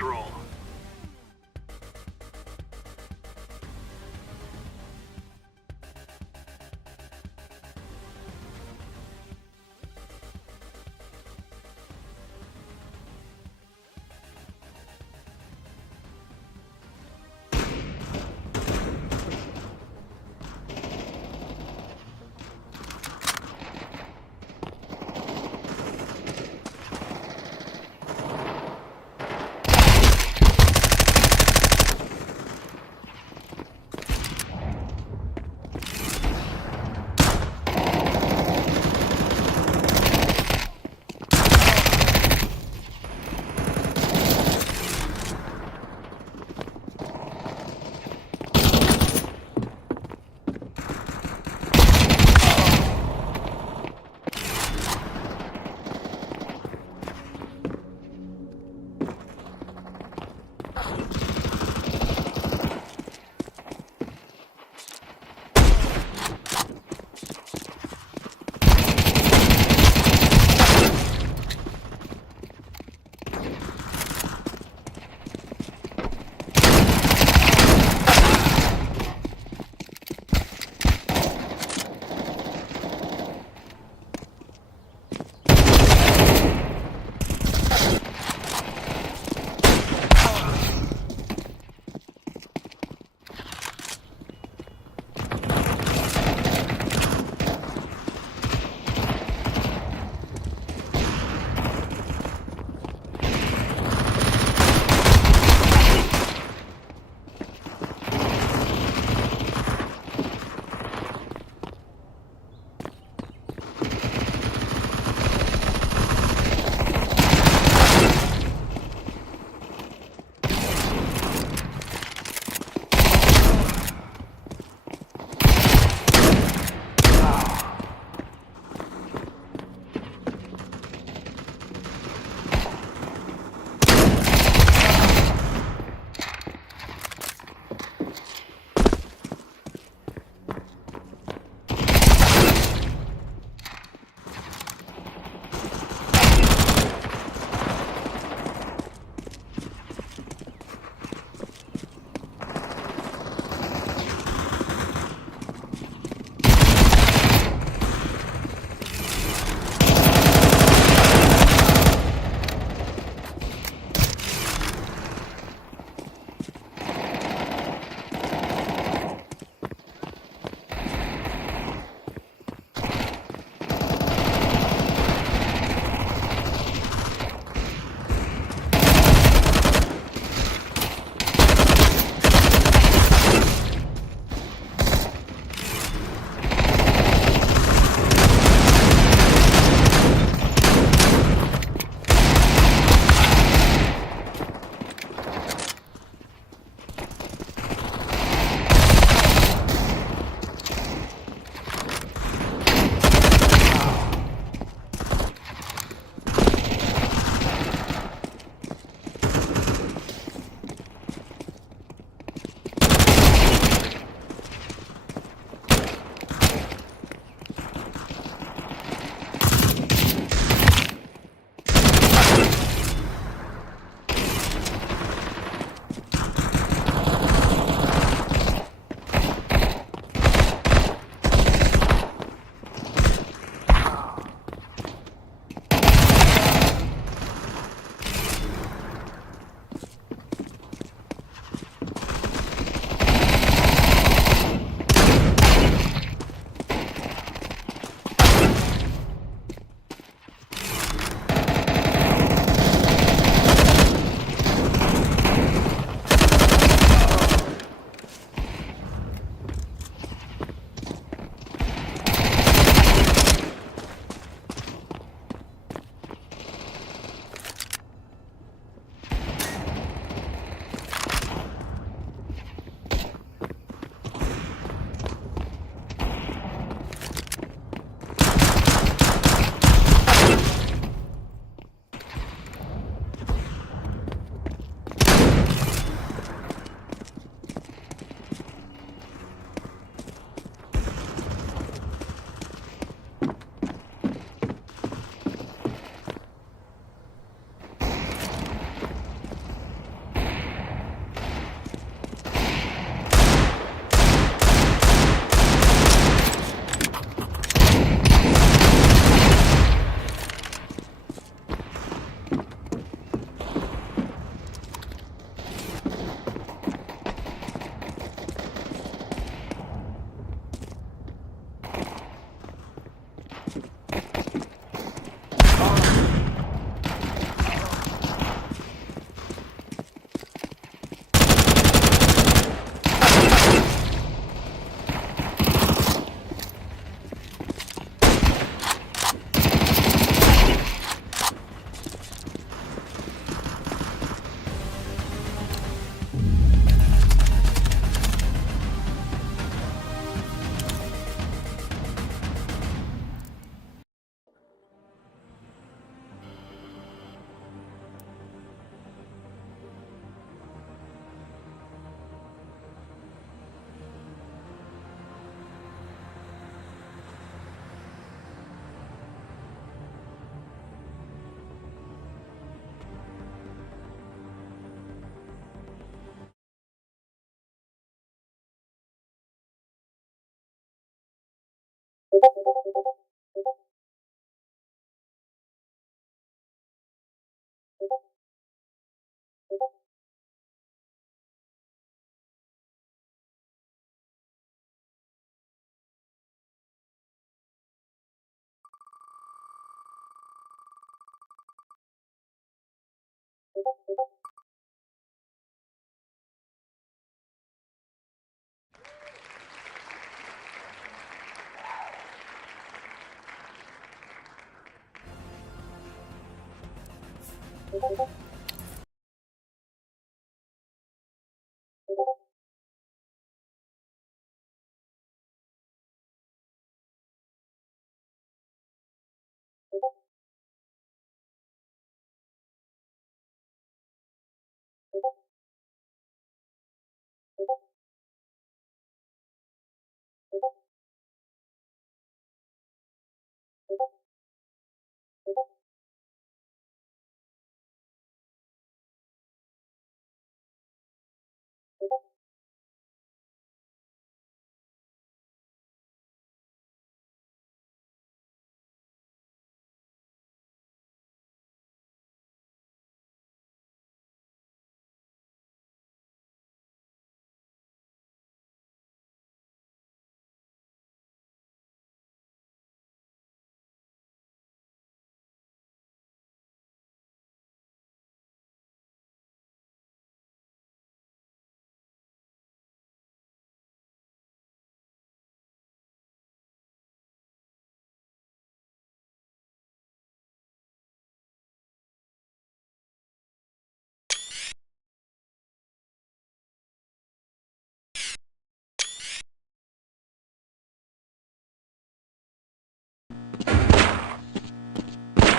roll.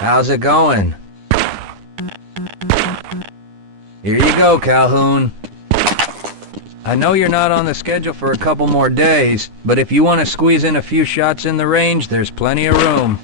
How's it going? Here you go, Calhoun. I know you're not on the schedule for a couple more days, but if you want to squeeze in a few shots in the range, there's plenty of room.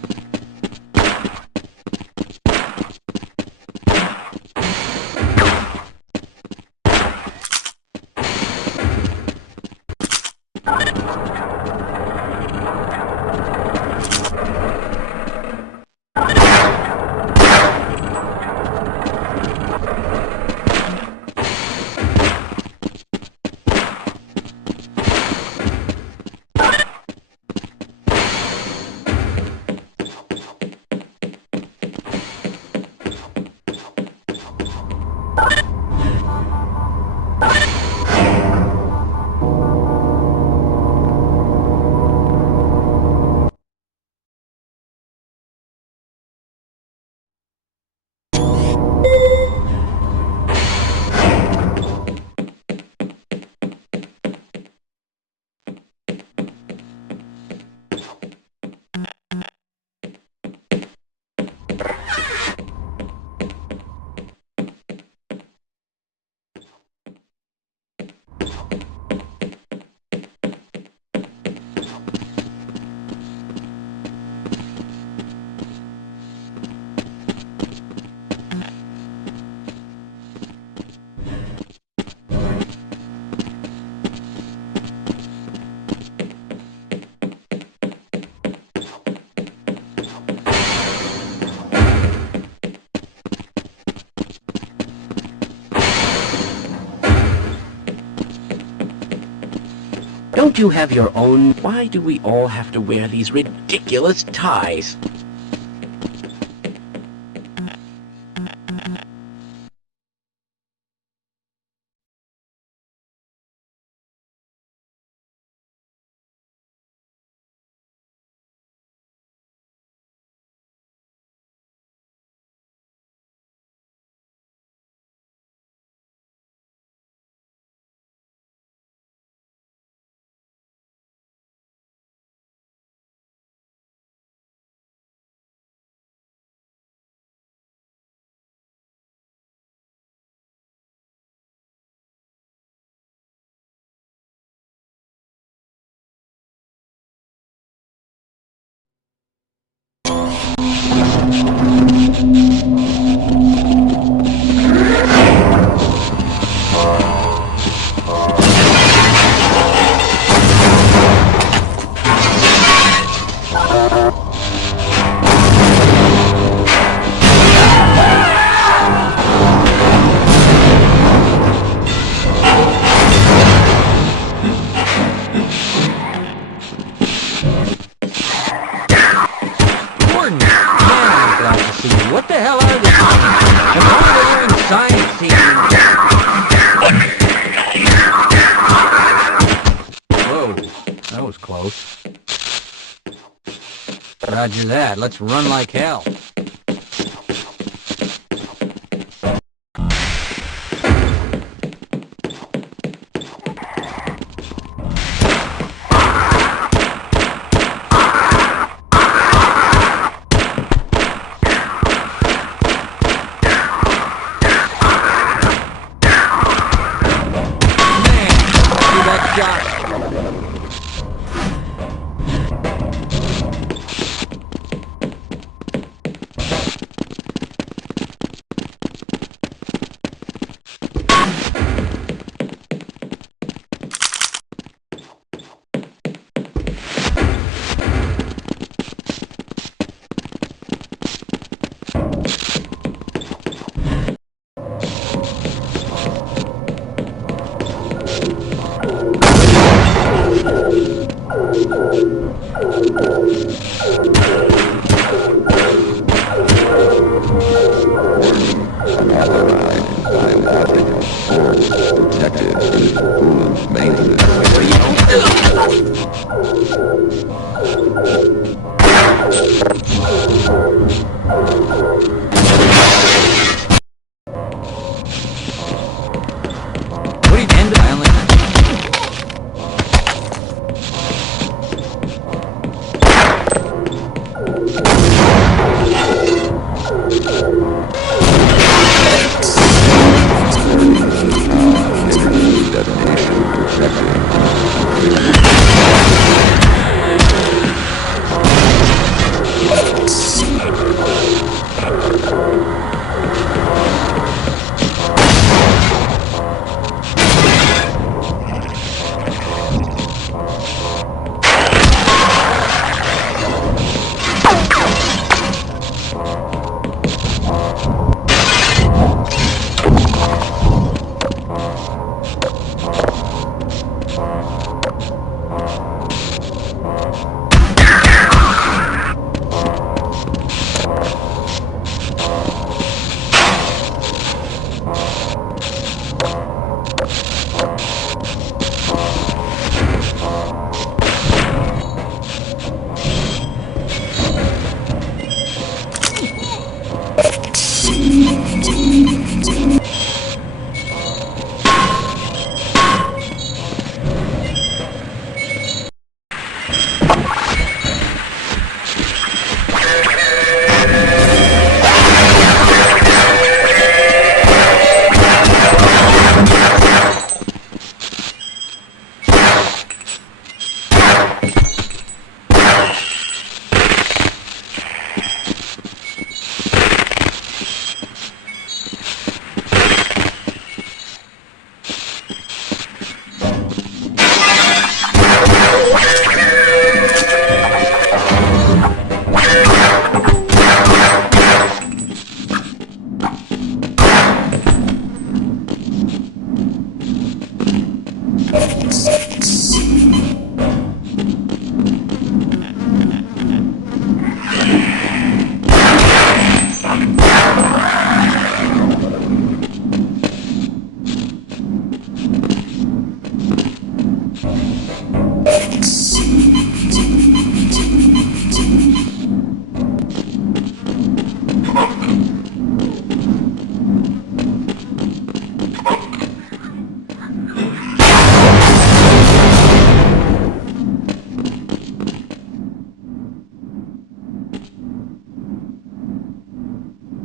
Don't you have your own? Why do we all have to wear these ridiculous ties? What the hell are these? And why are they wearing science teams? Whoa, that was close. Roger that. Let's run like hell.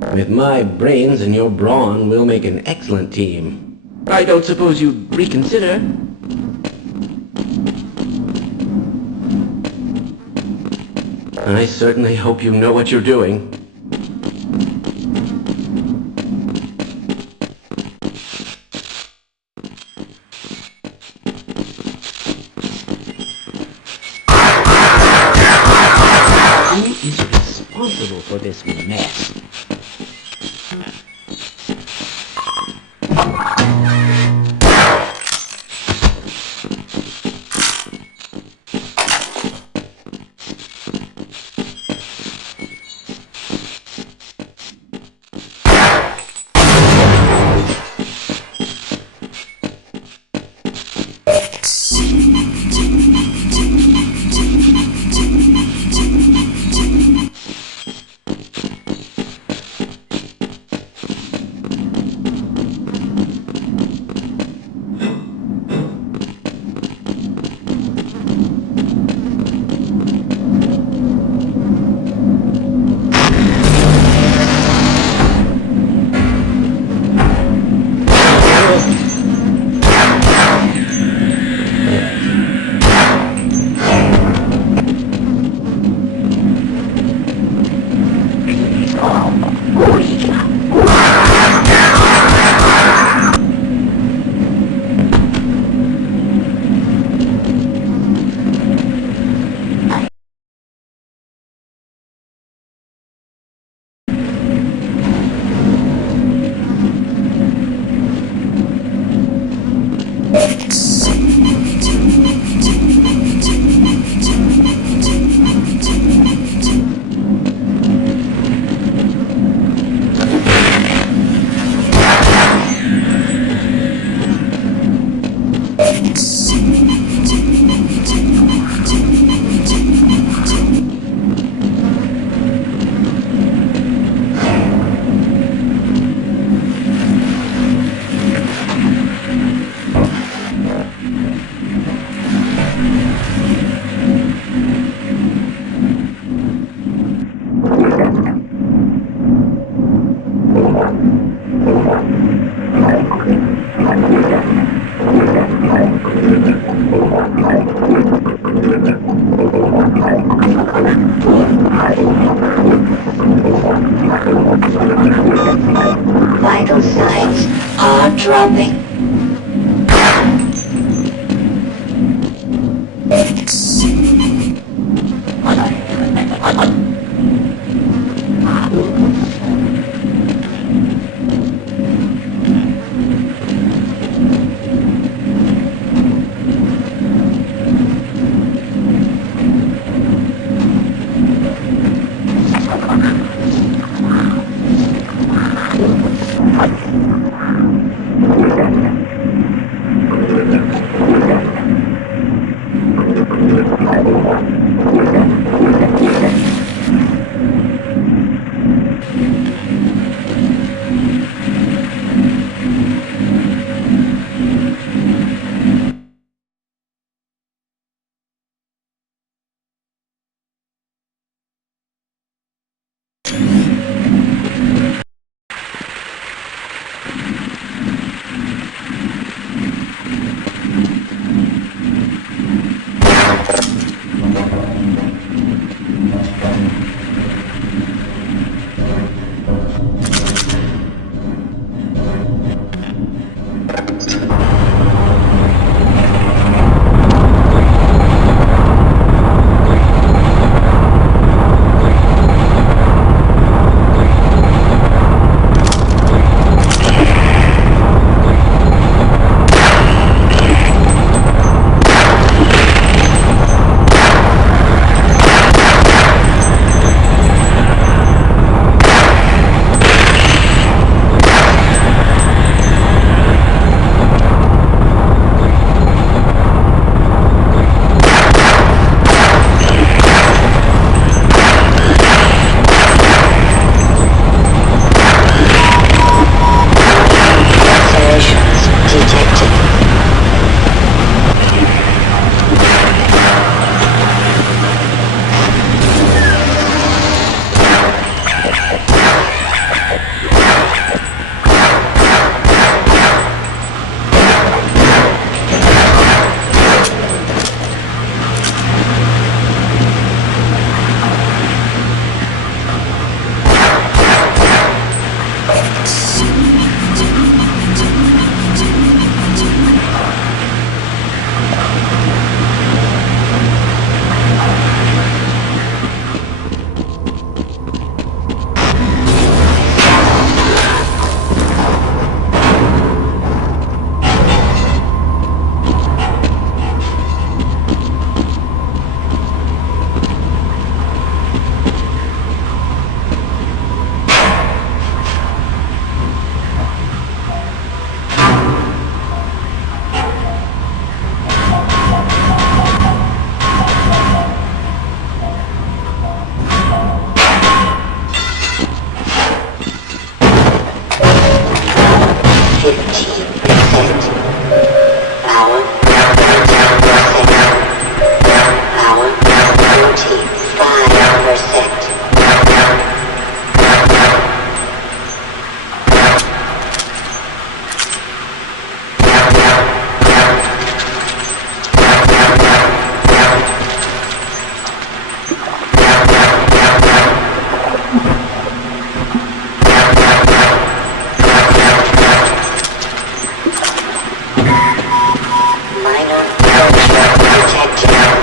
With my brains and your brawn, we'll make an excellent team. I don't suppose you'd reconsider? I certainly hope you know what you're doing. Who is responsible for this mess? Vital signs are dropping. 15%. Power 13%. Power 45%. Minor gunshot detected.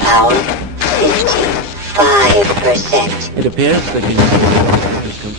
Power 55%. It appears that he has come.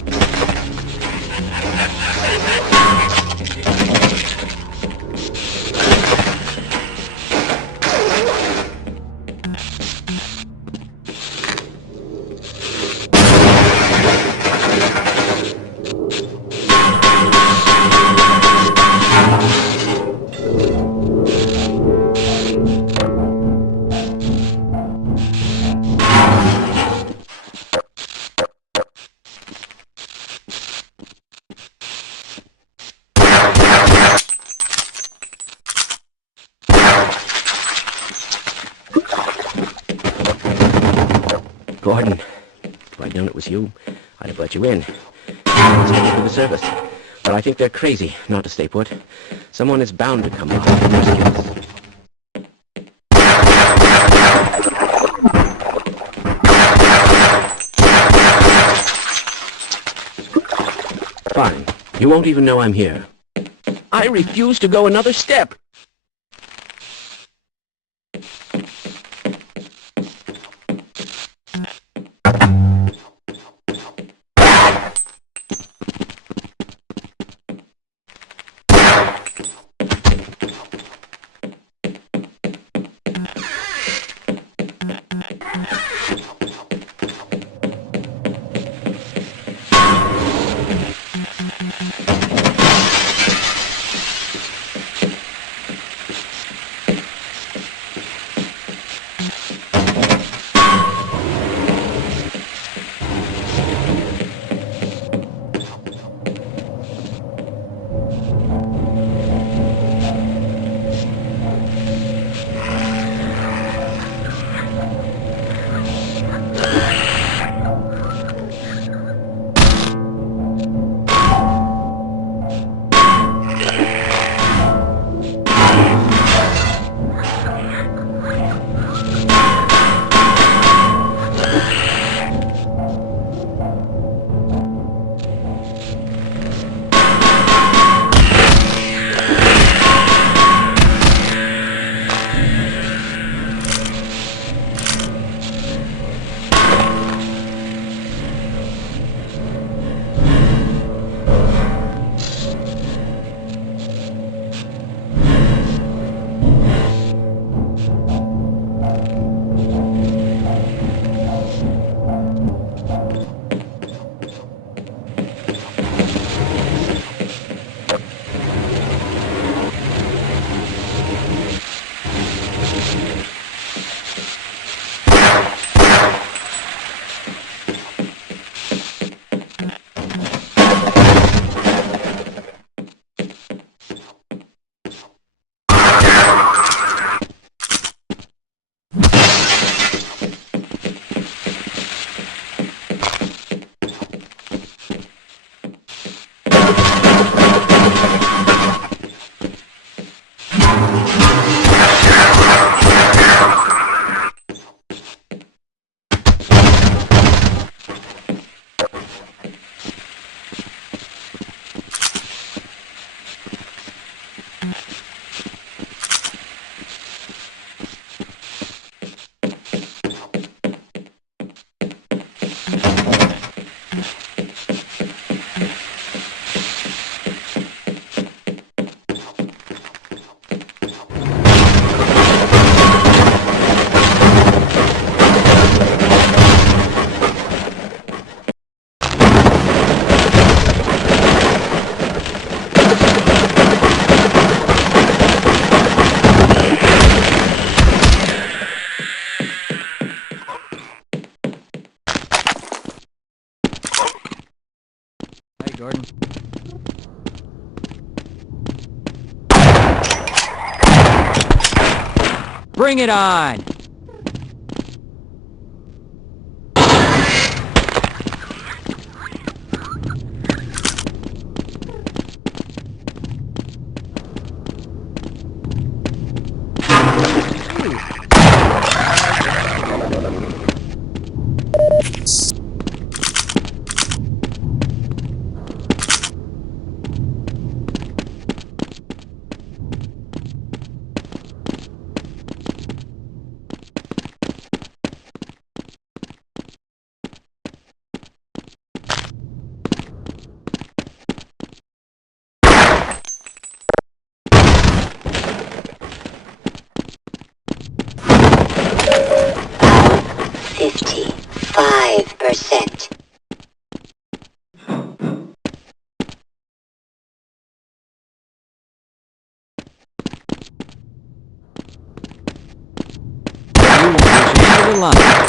Gordon, if I'd known it was you, I'd have let you in. someone's headed for the surface. But I think they're crazy not to stay put. Someone is bound to come up and rescue us. Fine. You won't even know I'm here. I refuse to go another step. Gordon. Bring it on! %. You will push into the line.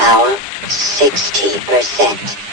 power 60%.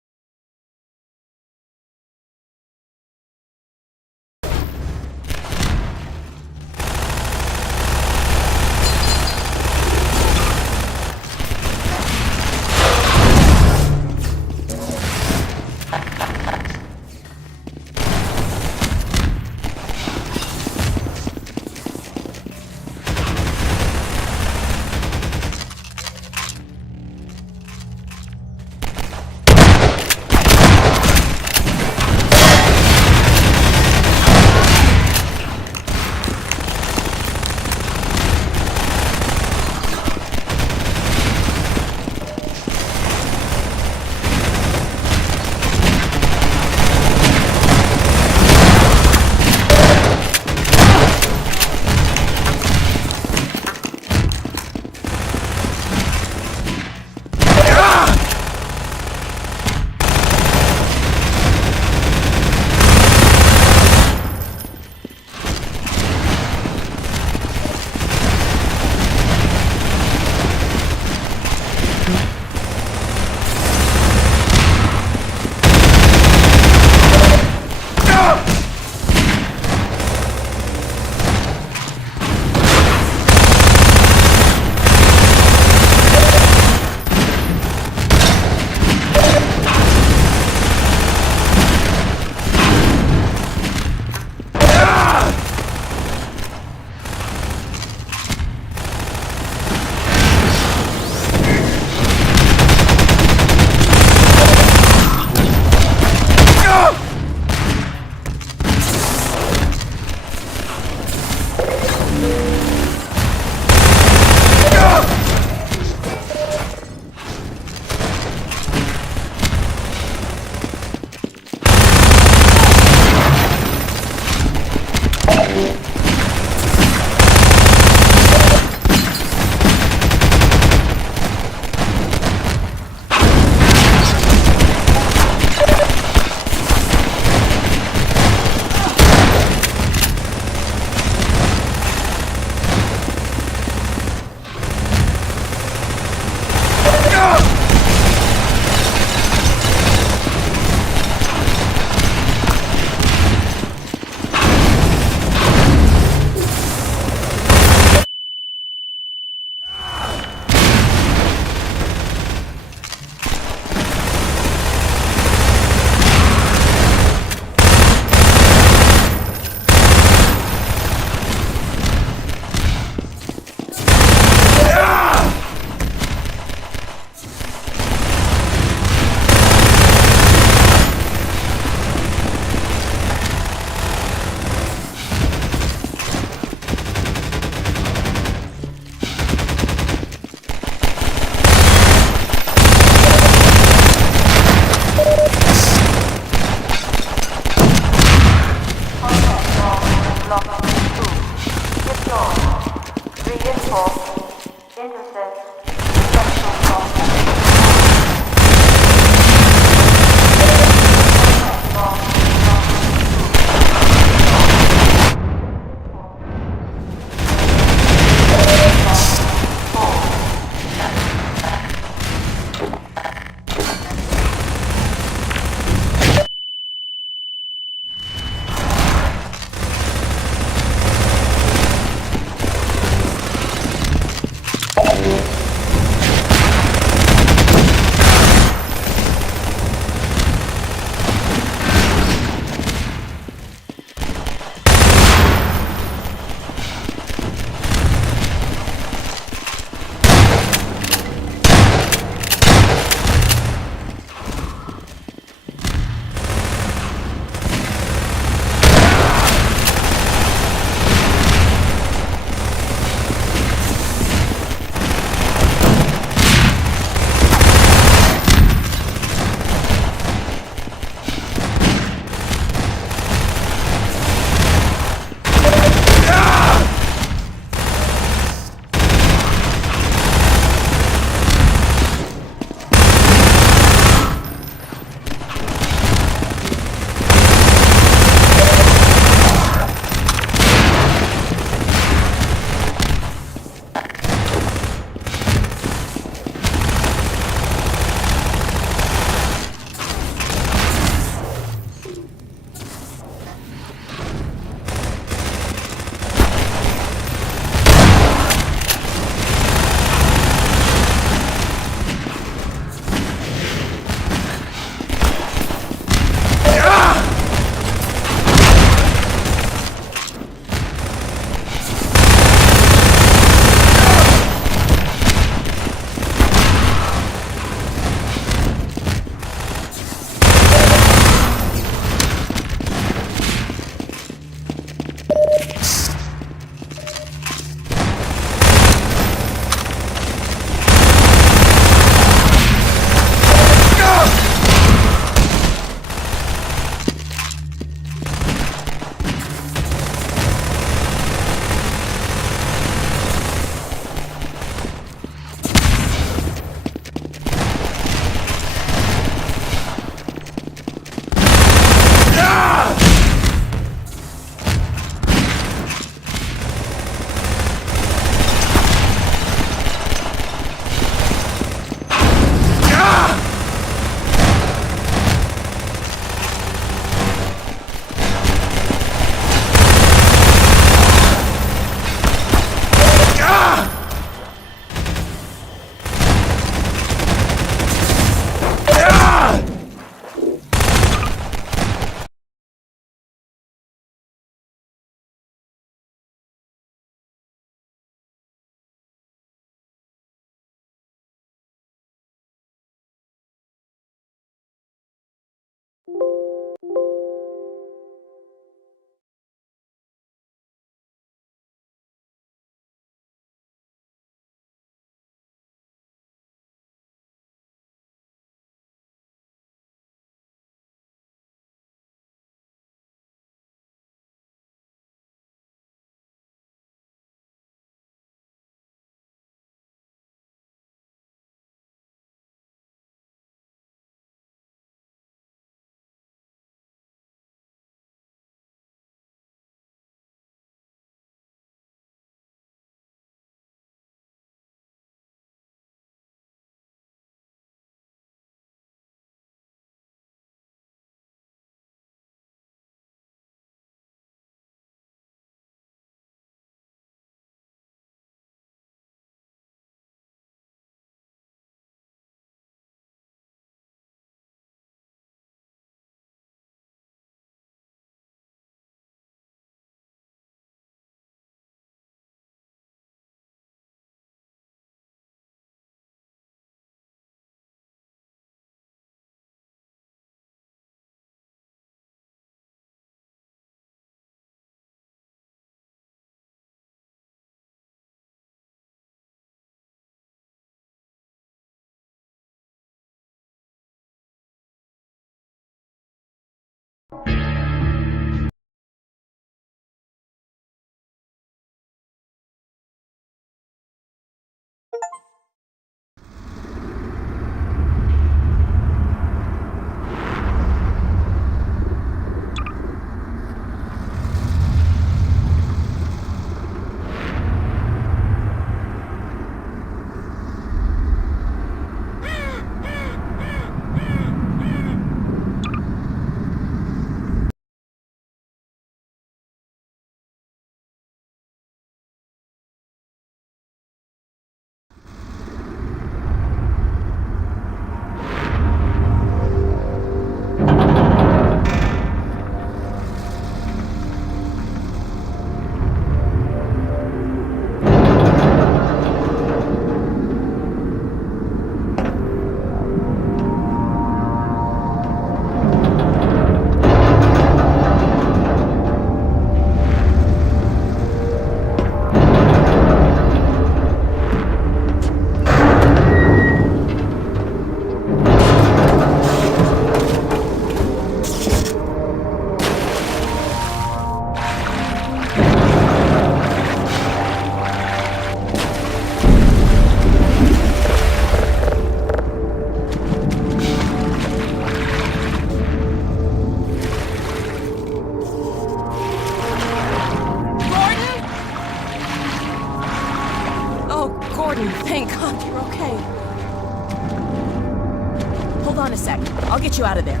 get you out of there.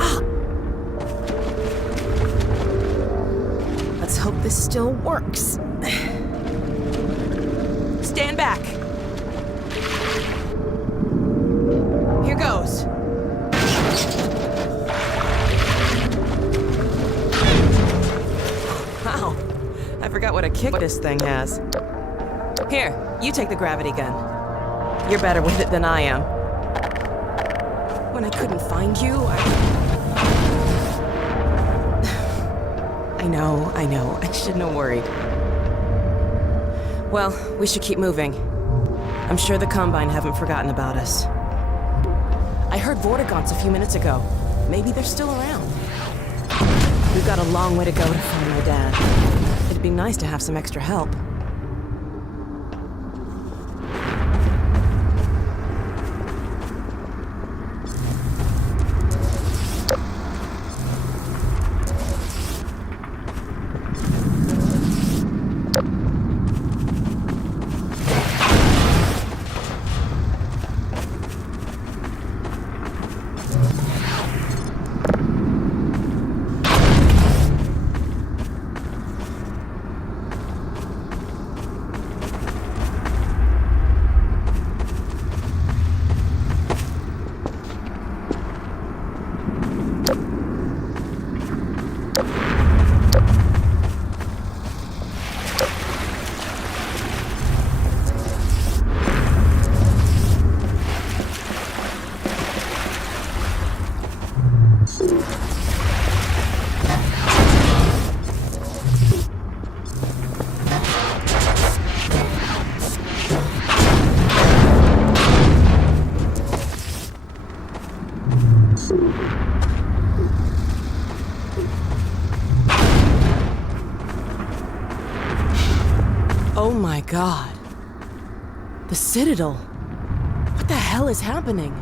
Ah! Let's hope this still works. Stand back. Here goes. Wow, I forgot what a kick this thing has. Here, you take the gravity gun. You're better with it than I am. When I couldn't find you, I know, I shouldn't have worried. Well, we should keep moving. I'm sure the Combine haven't forgotten about us. I heard Vortigaunts a few minutes ago. Maybe they're still around. We've got a long way to go to find my dad. It'd be nice to have some extra help. Oh my god. The Citadel. What the hell is happening?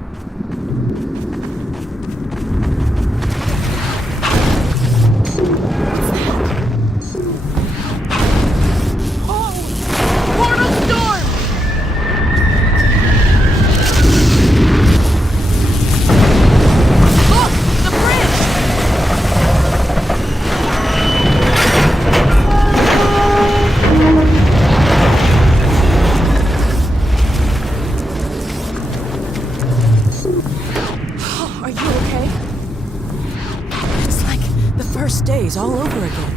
Days all over again.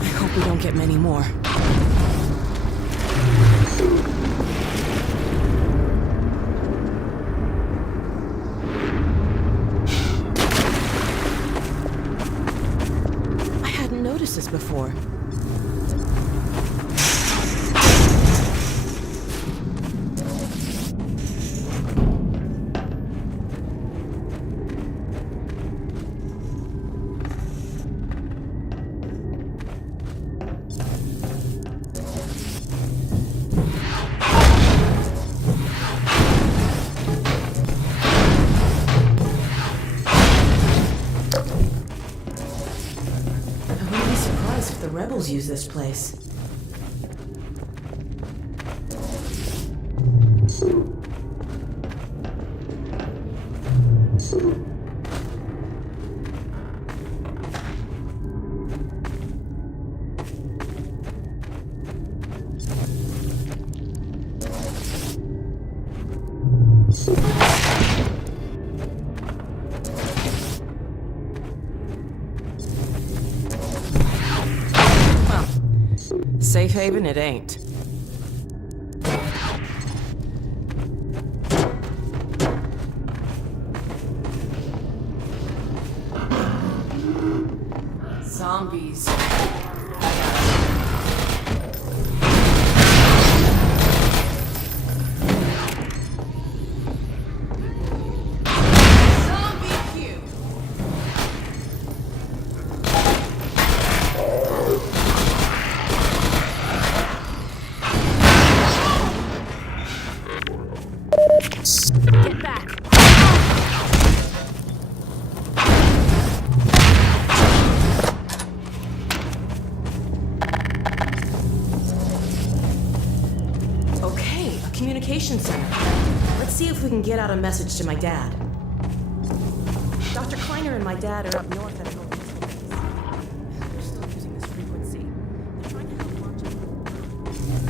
I hope we don't get many more. I hadn't noticed this before. The rebels use this place. Safe haven it ain't. Zombies. Get back! Okay, a communication communication center. Let's see if we can get out a message to my dad. Dr. Kleiner and my dad are up north at an old missile base. They're still using this frequency. They're trying to help launch it.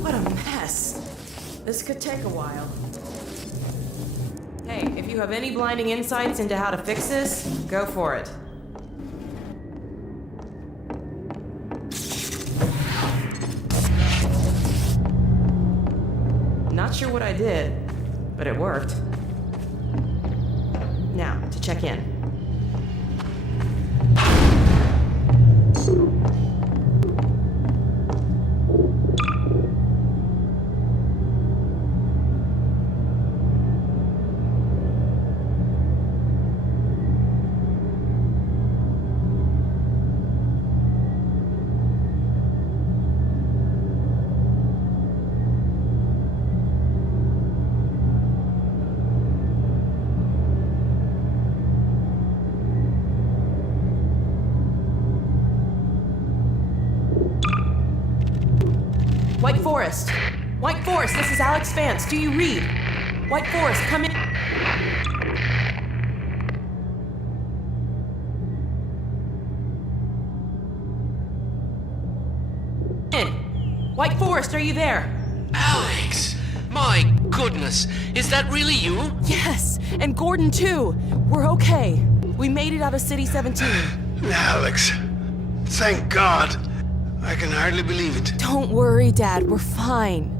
What a mess. This could take a while. Hey, if you have any blinding insights into how to fix this, go for it. Not sure what I did, but it worked. Now, to check in. White Forest! White Forest, this is Alex Vance. Do you read? White Forest, come in. White Forest, are you there? Alex! My goodness! Is that really you? Yes, and Gordon too. We're okay. We made it out of City 17. Alex, thank God. I can hardly believe it. Don't worry, Dad. We're fine.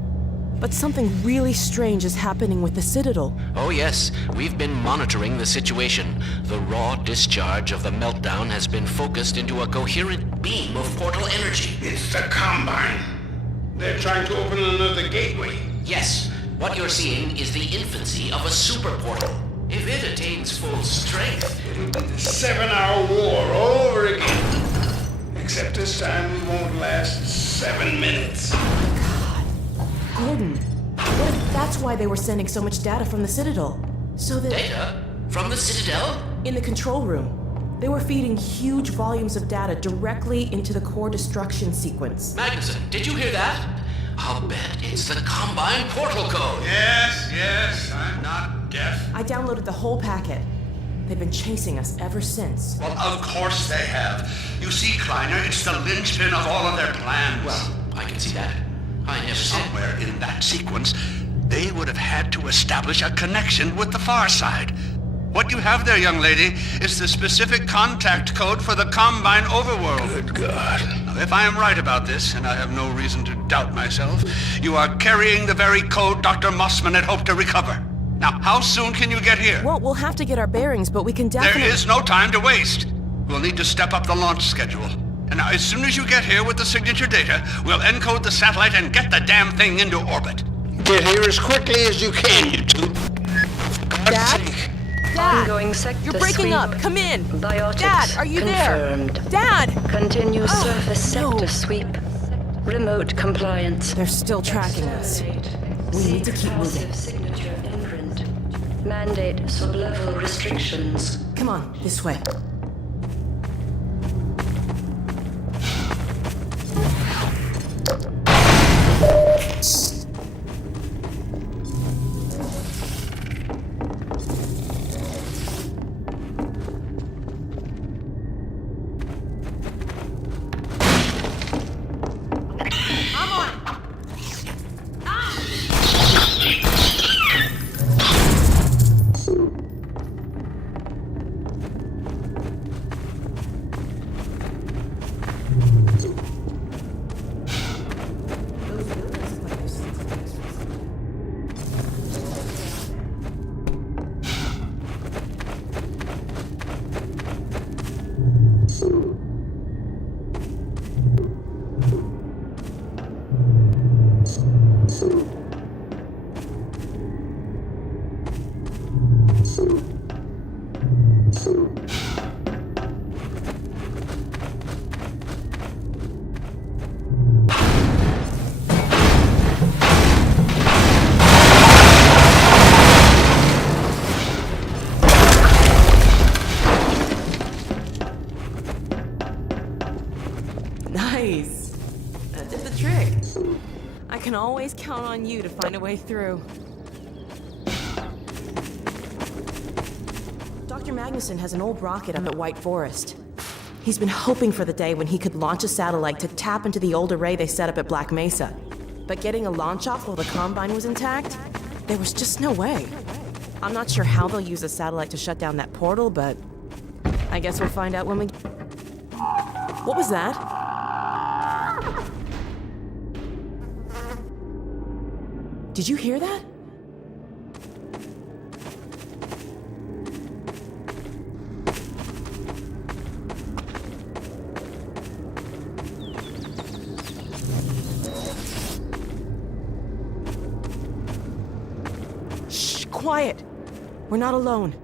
But something really strange is happening with the Citadel. Oh yes, we've been monitoring the situation. The raw discharge of the meltdown has been focused into a coherent beam of portal energy. It's the Combine. They're trying to open another gateway. Yes, what you're seeing is the infancy of a super portal. If it attains full strength, It'll be the 7-hour war all over again. Except this time we won't last 7 minutes. Gordon, what if that's why they were sending so much data from the Citadel? So that data from the Citadel? in the control room, they were feeding huge volumes of data directly into the core destruction sequence. Magnuson, did you hear that? I'll bet it's the Combine portal code. Yes, I'm not deaf. I downloaded the whole packet. They've been chasing us ever since. Well, of course they have. You see, Kleiner, it's the linchpin of all of their plans. Well, I can see that. I never said. Somewhere in that sequence, they would have had to establish a connection with the far side. What you have there, young lady, is the specific contact code for the Combine overworld. Good God. Now, if I am right about this, and I have no reason to doubt myself, you are carrying the very code Dr. Mossman had hoped to recover. Now, how soon can you get here? Well, we'll have to get our bearings, but we can definitely... There is no time to waste. We'll need to step up the launch schedule. And now, as soon as you get here with the signature data, we'll encode the satellite and get the damn thing into orbit. Get here as quickly as you can, you two. Dad? Dad! Ongoing sector You're breaking sweep. up. Come in. Biotics Dad, are you confirmed. there? Dad! Continue surface no. sector sweep. Remote compliance. They're still tracking us. We need to keep moving. Passive signature imprint. Mandate sublevel restrictions. Come on, this way. Nice. That did the trick. I can always count on you to find a way through. Dr. Magnuson has an old rocket up at White Forest. He's been hoping for the day when he could launch a satellite to tap into the old array they set up at Black Mesa. But getting a launch off while the Combine was intact? There was just no way. I'm not sure how they'll use a satellite to shut down that portal, but I guess we'll find out when we... What was that? Did you hear that? Shh, quiet. We're not alone.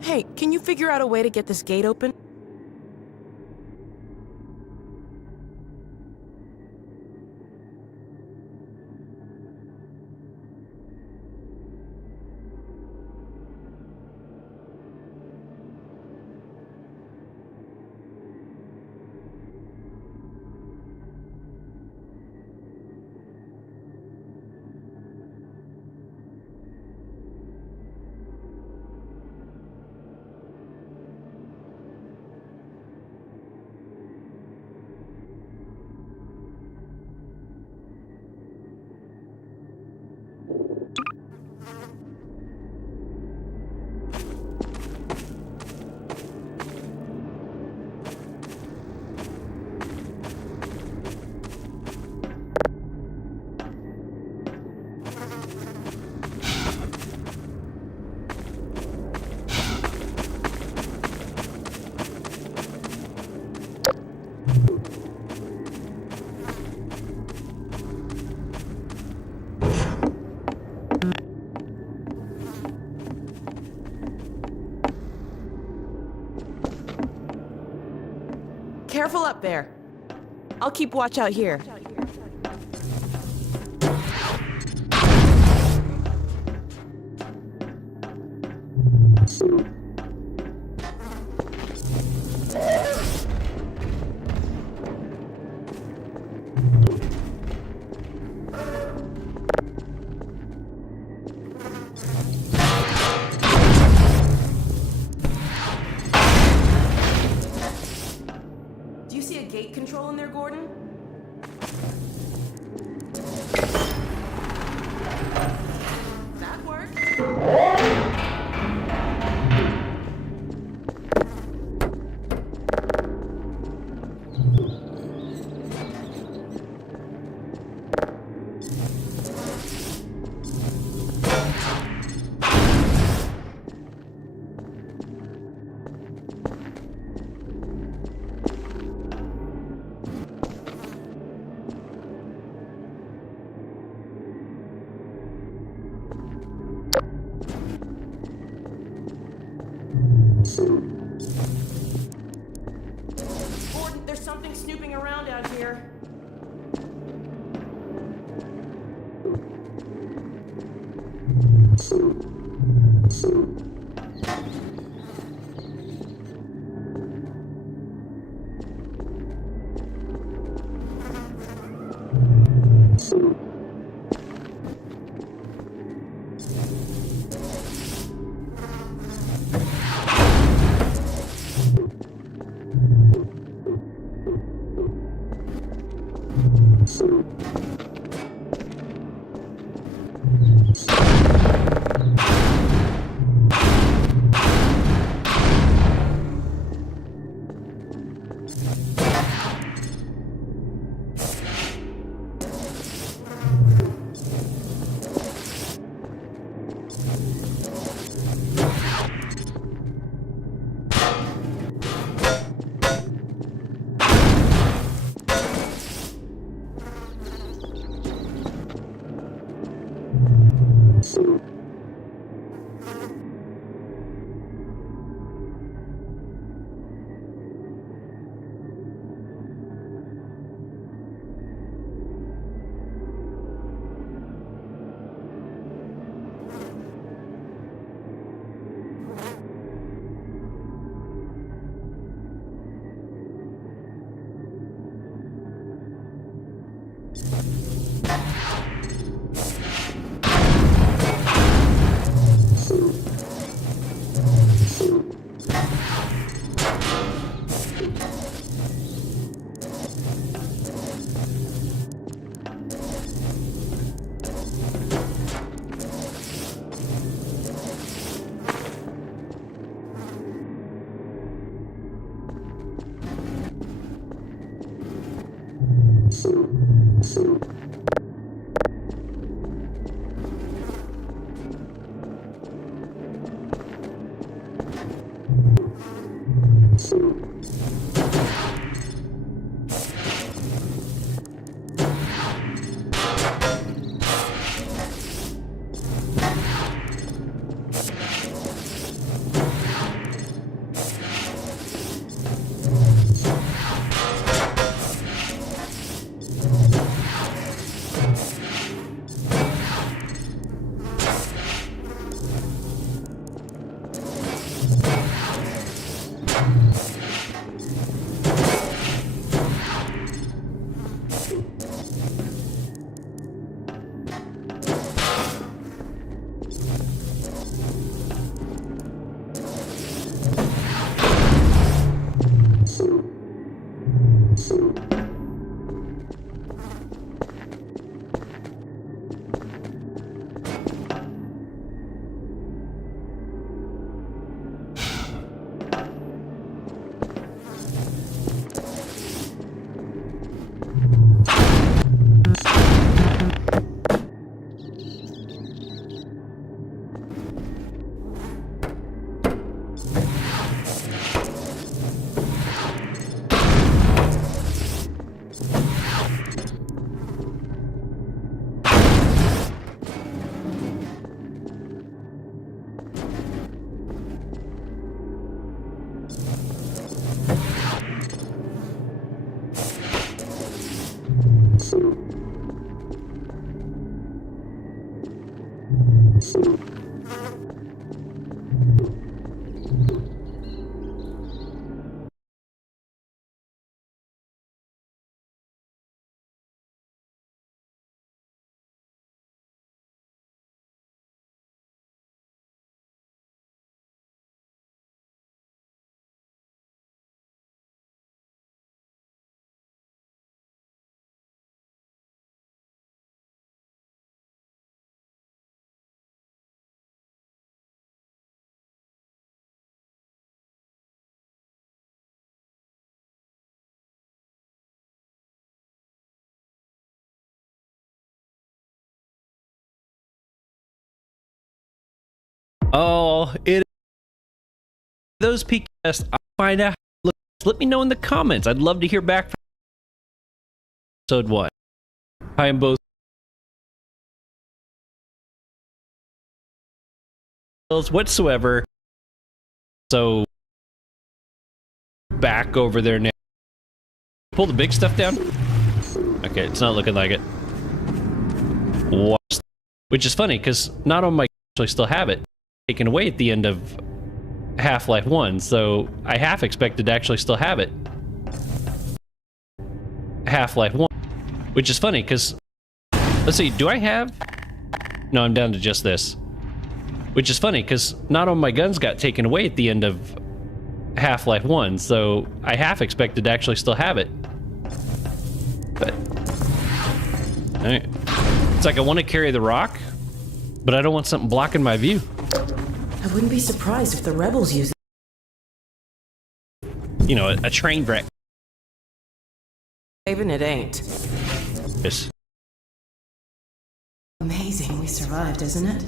Hey, can you figure out a way to get this gate open? Careful up there. I'll keep watch out here. Do you see a gate control in there, Gordon? That worked. Gordon, there's something snooping around out here. Oh, it those peak tests. I'll find out. Look, let me know in the comments. I'd love to hear back from episode 1. I am both whatsoever. So back over there now. Pull the big stuff down. Okay, it's not looking like it. Watch. Which is funny because not on my actually still have it taken away at the end of Half-Life 1, so I half expected to actually still have it. Half-Life 1. Which is funny because let's see, do I have? No, I'm down to just this. Which is funny because not all my guns got taken away at the end of Half-Life 1, so I half expected to actually still have it. But alright. It's like I want to carry the rock, but I don't want something blocking my view. I wouldn't be surprised if the rebels use it. You know, a train wreck. Even it ain't. Yes. Amazing we survived, isn't it?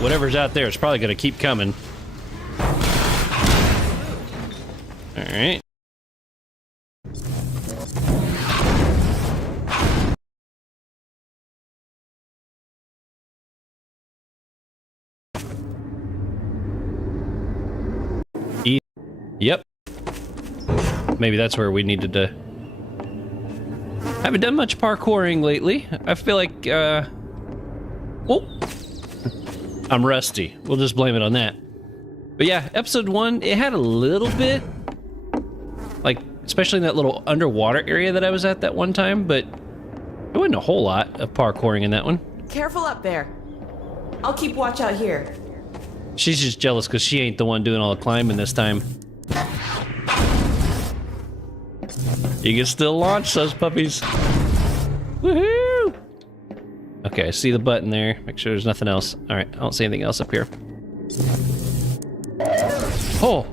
Whatever's out there is probably going to keep coming. Alright. Yep. Maybe that's where we needed to... I haven't done much parkouring lately. I feel like, oh! I'm rusty. We'll just blame it on that. But yeah, episode 1, it had a little bit Like, especially in that little underwater area that I was at that one time, but there wasn't a whole lot of parkouring in that one. Careful up there. I'll keep watch out here. She's just jealous because she ain't the one doing all the climbing this time. You can still launch those puppies. Woohoo! Okay, I see the button there. Make sure there's nothing else. Alright, I don't see anything else up here. Oh!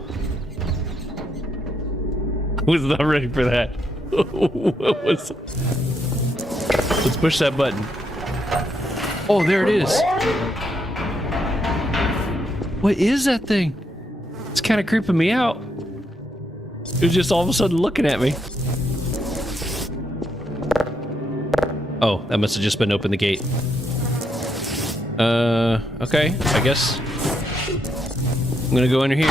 I was not ready for that. What was... Let's push that button. Oh, there it is. What is that thing? It's kind of creeping me out. It was just all of a sudden looking at me. Oh, that must have just been open the gate. Okay, I guess. I'm gonna go under here.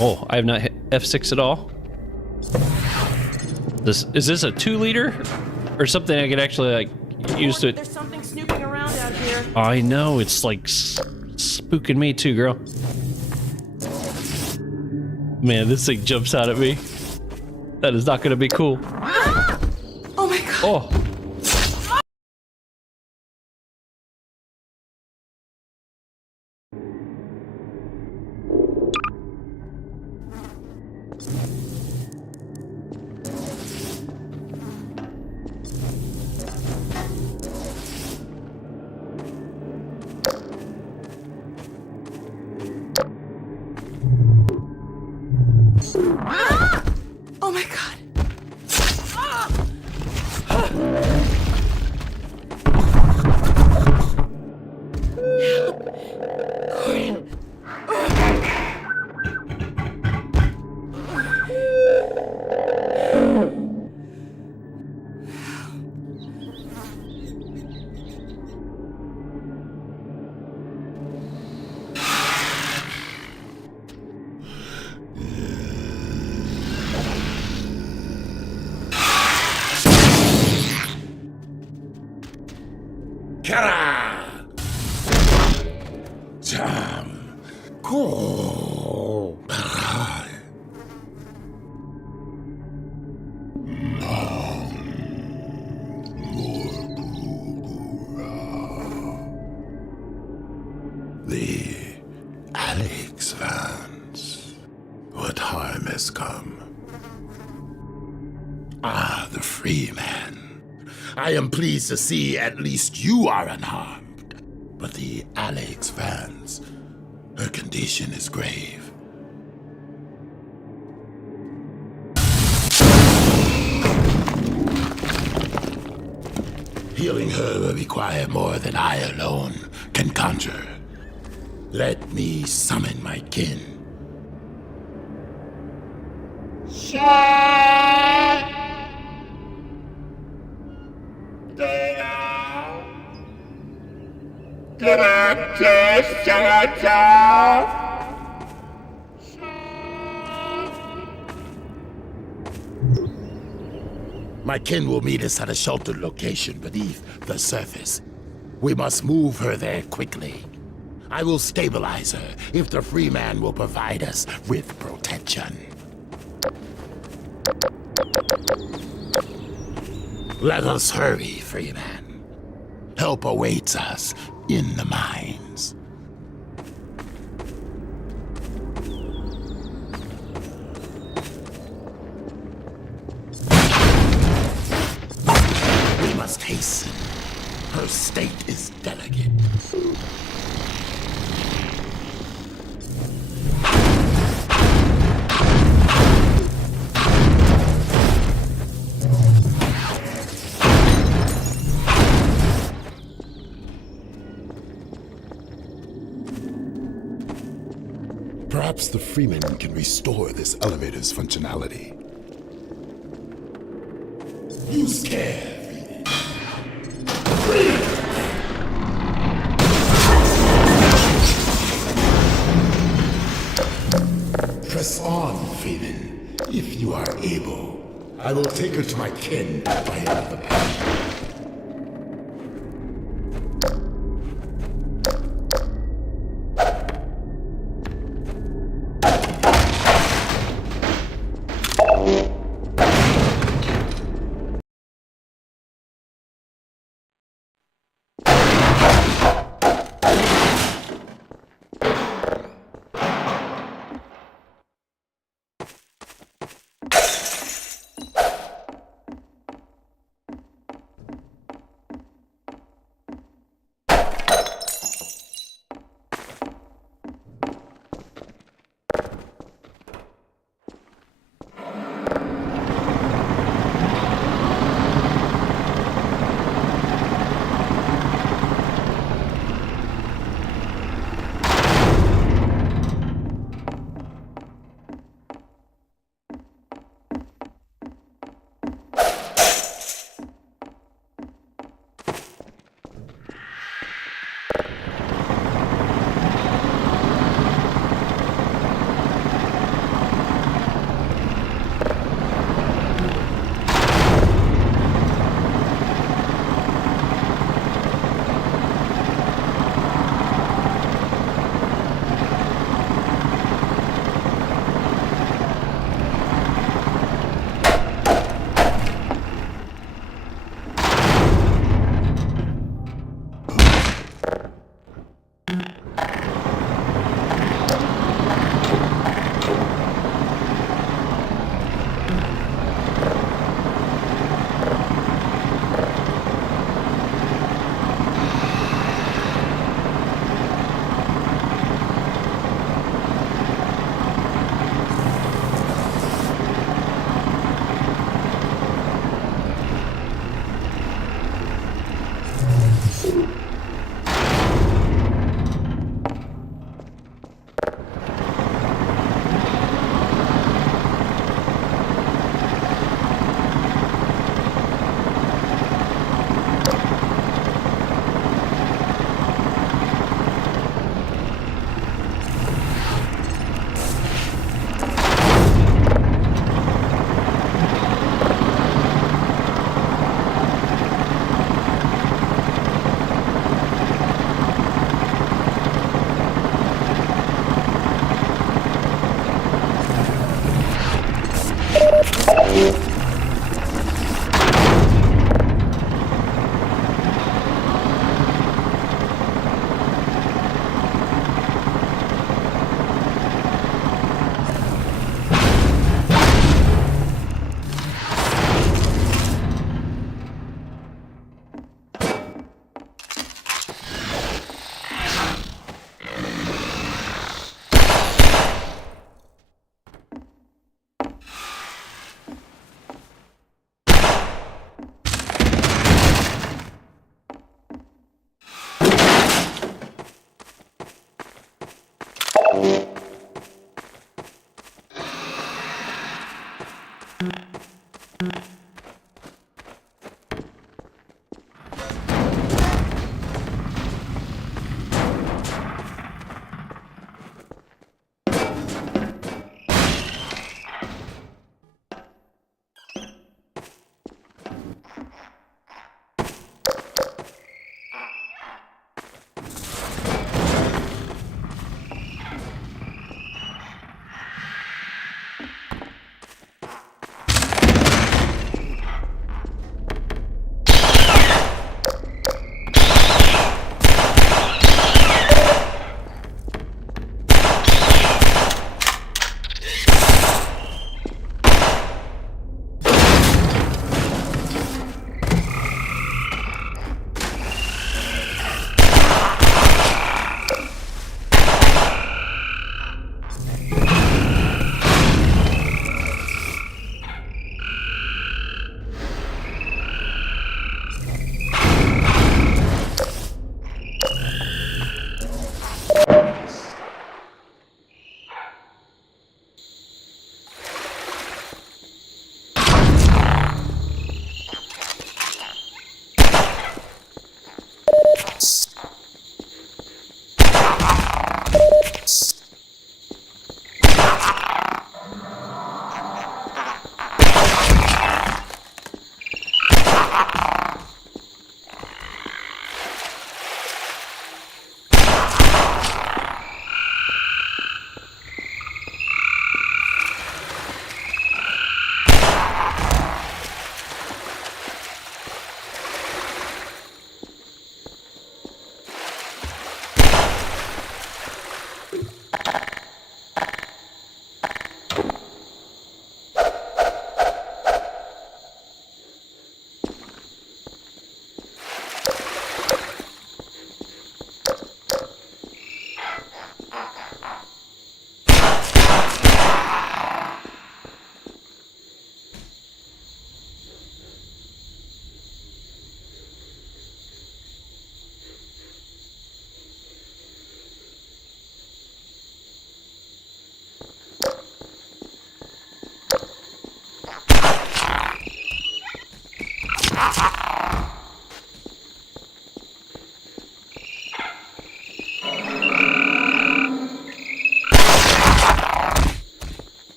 Oh, I have not hit F6 at all. Is this a 2-liter? Or something I could actually, like, use to... There's something snooping around out here. I know, it's like spooking me too, girl. Man, this thing jumps out at me. That is not gonna be cool. Oh my god. Oh. Oh my god. The Alex Vance. What harm has come? Ah, the free man. I am pleased to see at least you are unharmed. But the Alex Vance, her condition is grave. Healing her will require more than I alone can conjure. Let me summon my kin. My kin will meet us at a sheltered location beneath the surface. We must move her there quickly. I will stabilize her if the free man will provide us with protection. Let us hurry, free man. Help awaits us in the mines. We must hasten. Her state is delicate. Perhaps the Freeman can restore this elevator's functionality. Use care. Press on, Freeman, if you are able. I will take her to my kin by another path.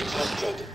detected.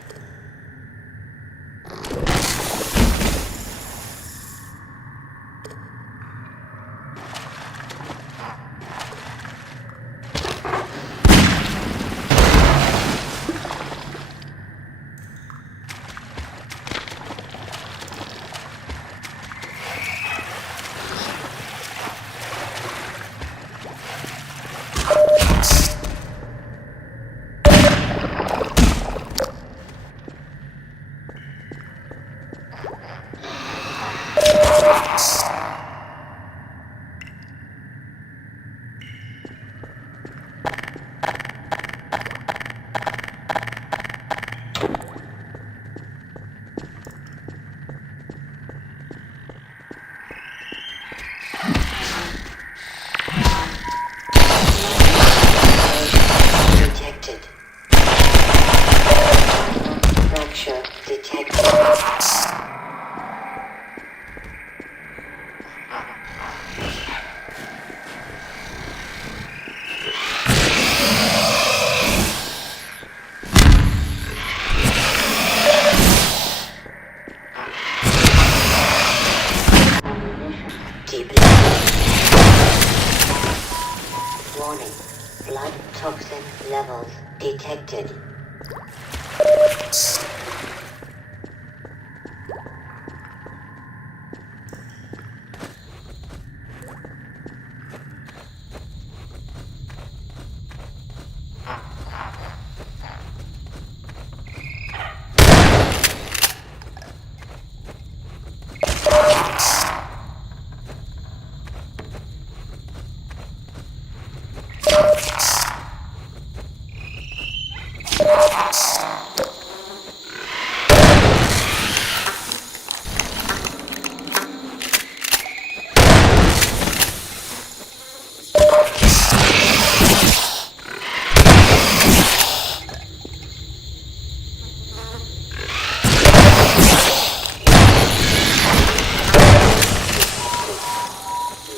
Detected. Fracture detected. Deeply. Warning. Blood toxin levels detected.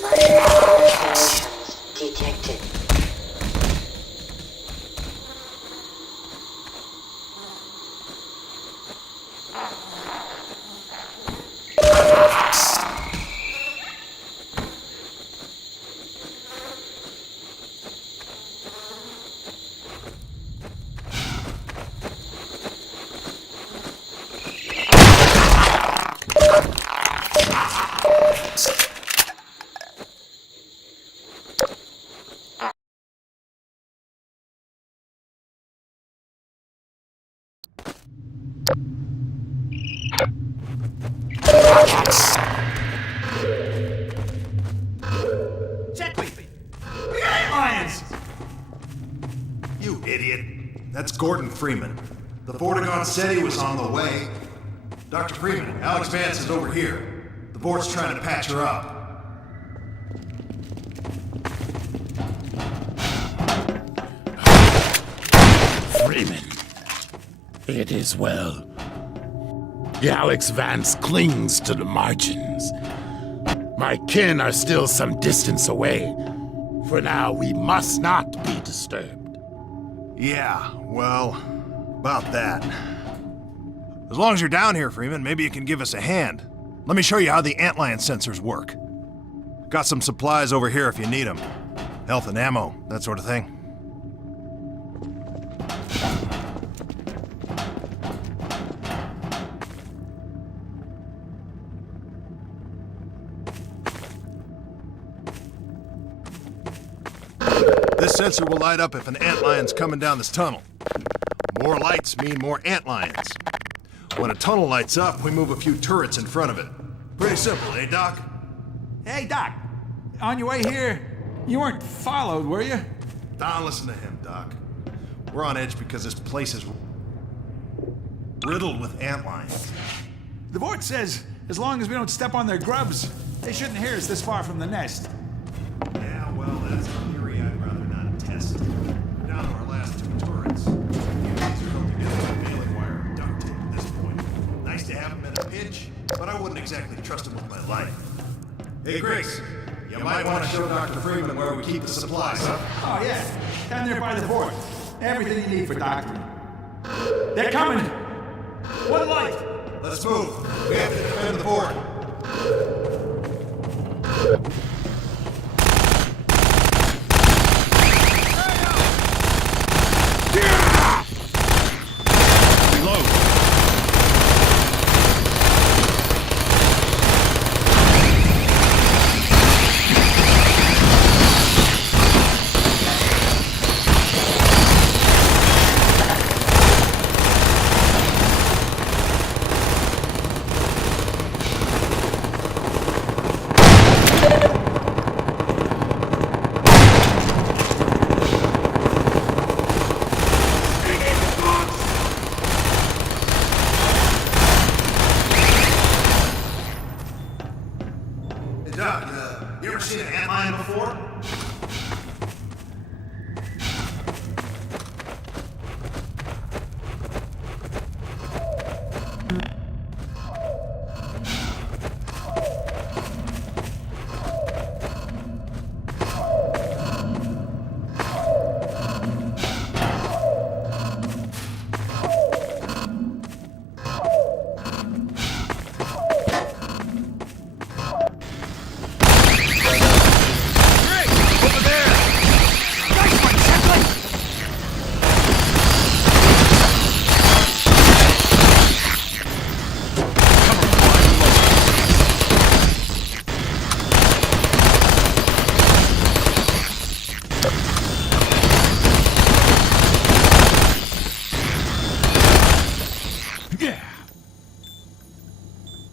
Minor alterations detected. You idiot. That's Gordon Freeman. The Vortigaunt said he was on the way. Dr. Freeman, Alex Vance is over here. The board's trying to patch her up. Freeman. It is well. Alex Vance clings to the margins. My kin are still some distance away. For now, we must not be disturbed. Yeah, well, about that. As long as you're down here, Freeman, maybe you can give us a hand. Let me show you how the antlion sensors work. Got some supplies over here if you need them. Health and ammo, that sort of thing. This sensor will light up if an antlion's coming down this tunnel. More lights mean more antlions. When a tunnel lights up, we move a few turrets in front of it. Pretty simple, eh, Doc? Hey, Doc. On your way here, you weren't followed, were you? Don't listen to him, Doc. We're on edge because this place is riddled with antlions. The Vort says as long as we don't step on their grubs, they shouldn't hear us this far from the nest. Yeah, well, that's a theory I'd rather not test. We're down to our last two turrets. These are held together with baling wire and duct tape at this point. Nice to have them in a pinch, but I wouldn't exactly trust them with my life. Hey, Griggs, you might want to show Dr. Freeman where we keep the supplies, huh? Oh, yeah. Down there by the Vort. Everything you need for doctoring. They're coming! One light! Let's move. We have to defend the fort. Doc, you ever seen an antlion before?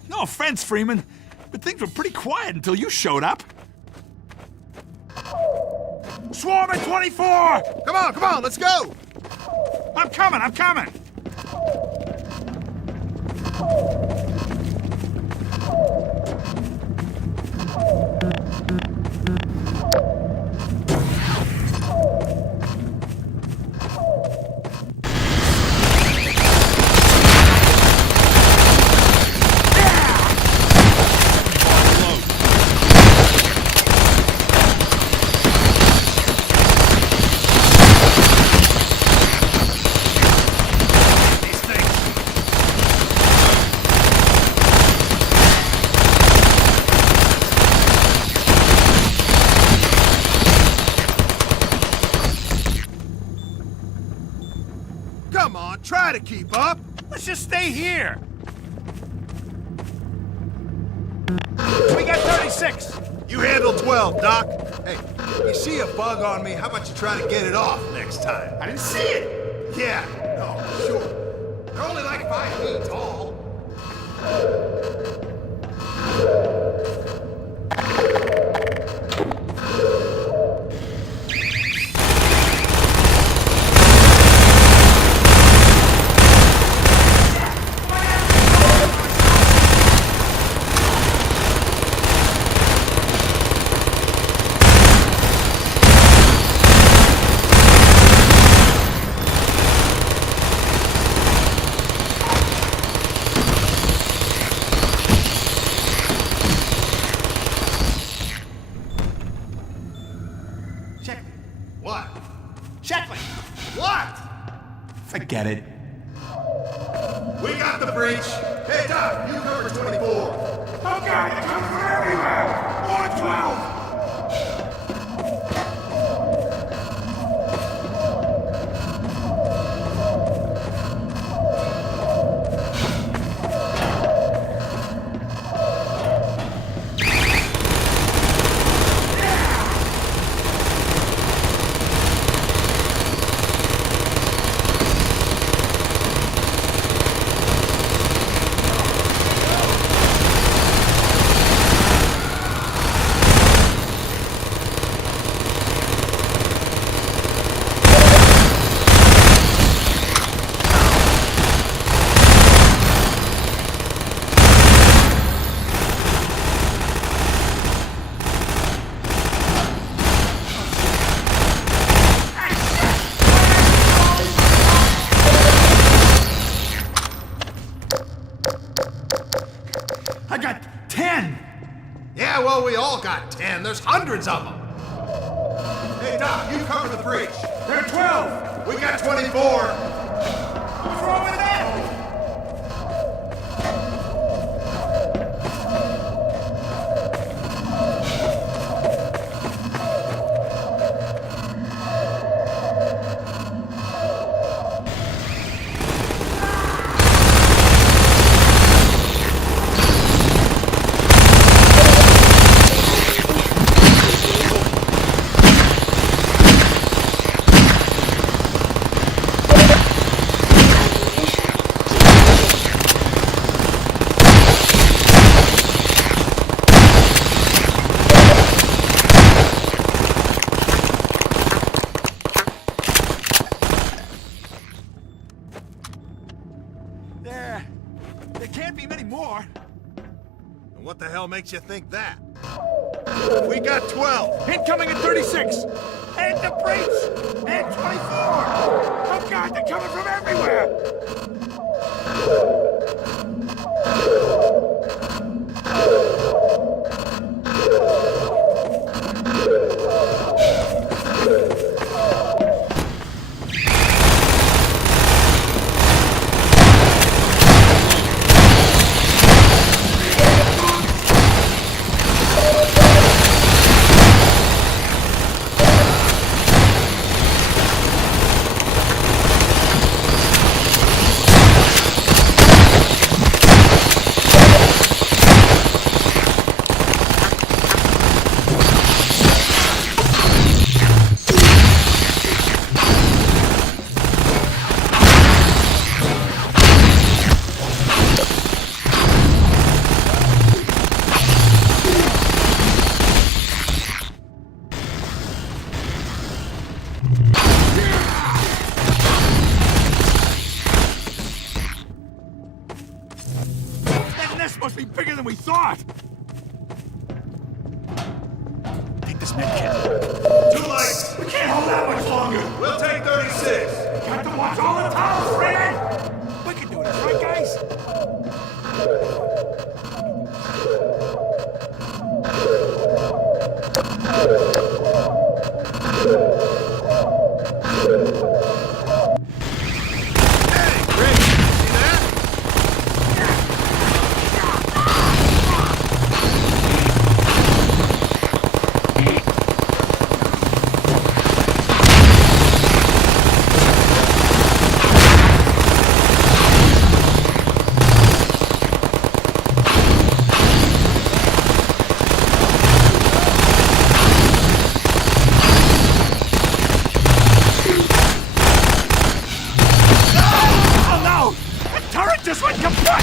No offense, Freeman, but things were pretty quiet until you showed up. Swarm at 24! Come on, let's go! I'm coming! Come on, try to keep up. Let's just stay here. We got 36. You handle 12, Doc. Hey, you see a bug on me, how about you try to get it off next time? I didn't see it. Yeah, no, sure. They're only like 5 feet tall. What? Shackley! What? Forget it. We got the breach. Hey, Doc, you cover 24. Okay, they're coming from everywhere! On 12! I got 10! Yeah, well, we all got 10. There's hundreds of them. Hey, Doc, you cover the breach. They're 12! We got 24. What's wrong with that? There can't be many more. And what the hell makes you think that? We got 12. Incoming at 36! And the breach! And 24! Oh god, they're coming from everywhere! That nest must be bigger than we thought! Take this medkit. Too late. We can't hold out much longer! We'll take 36. Got to watch all the towers, Freeman! We can do this, right, guys? Hey, Rick, see that? Oh no! The turret just went kaput!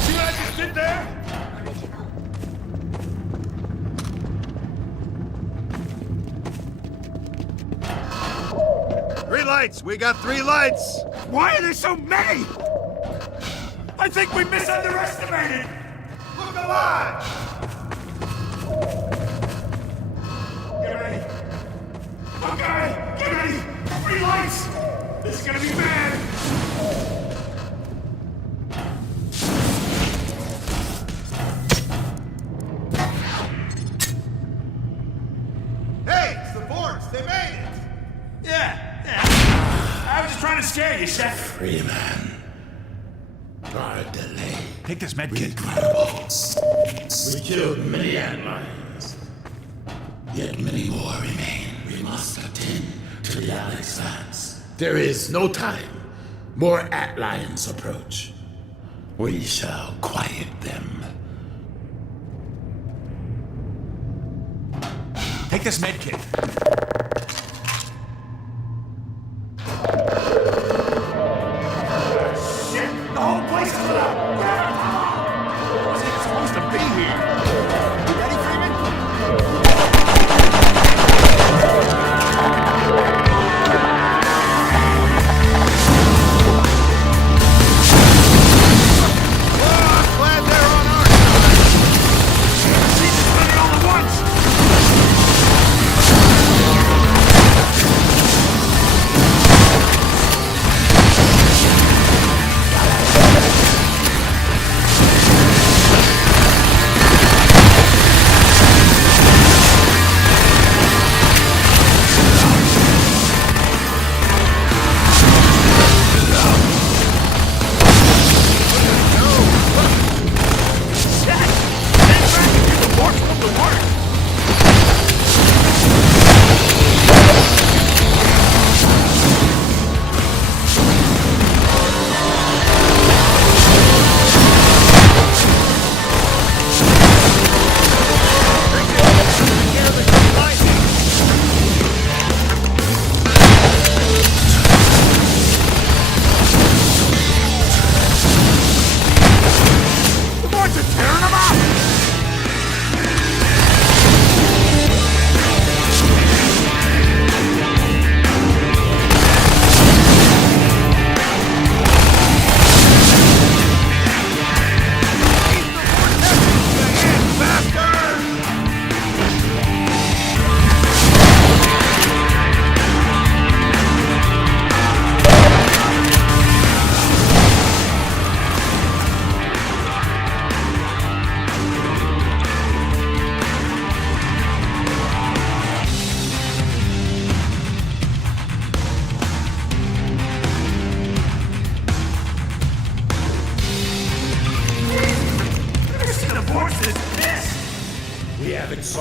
See what I just did there? Three lights. We got 3 lights. Why are there so many? I think we misunderestimated! Look alive. Get ready! Okay, get ready! 3 lights! This is gonna be bad! Hey, it's the Forks. They made it. Yeah. I was just trying to scare you, Chef. Freeman. Our delay. Take this medkit. Incredible. We killed many antlions. Yet many more remain. We must attend to the Alexans. There is no time. More antlions approach. We shall quiet them. Take this medkit. Shit! The whole place is lit up! Grab it! Wasn't even supposed to be here! You ready, Freeman?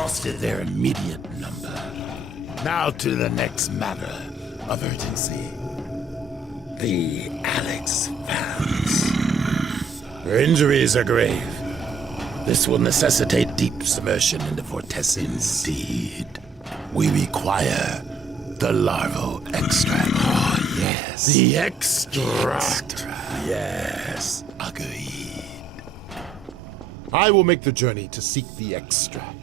exhausted their immediate number. Now to the next matter of urgency. The Alex Vance. Her injuries are grave. This will necessitate deep submersion into Vortex. Indeed. We require the larval extract. Oh, yes. The extract. Yes. Agreed. I will make the journey to seek the extract,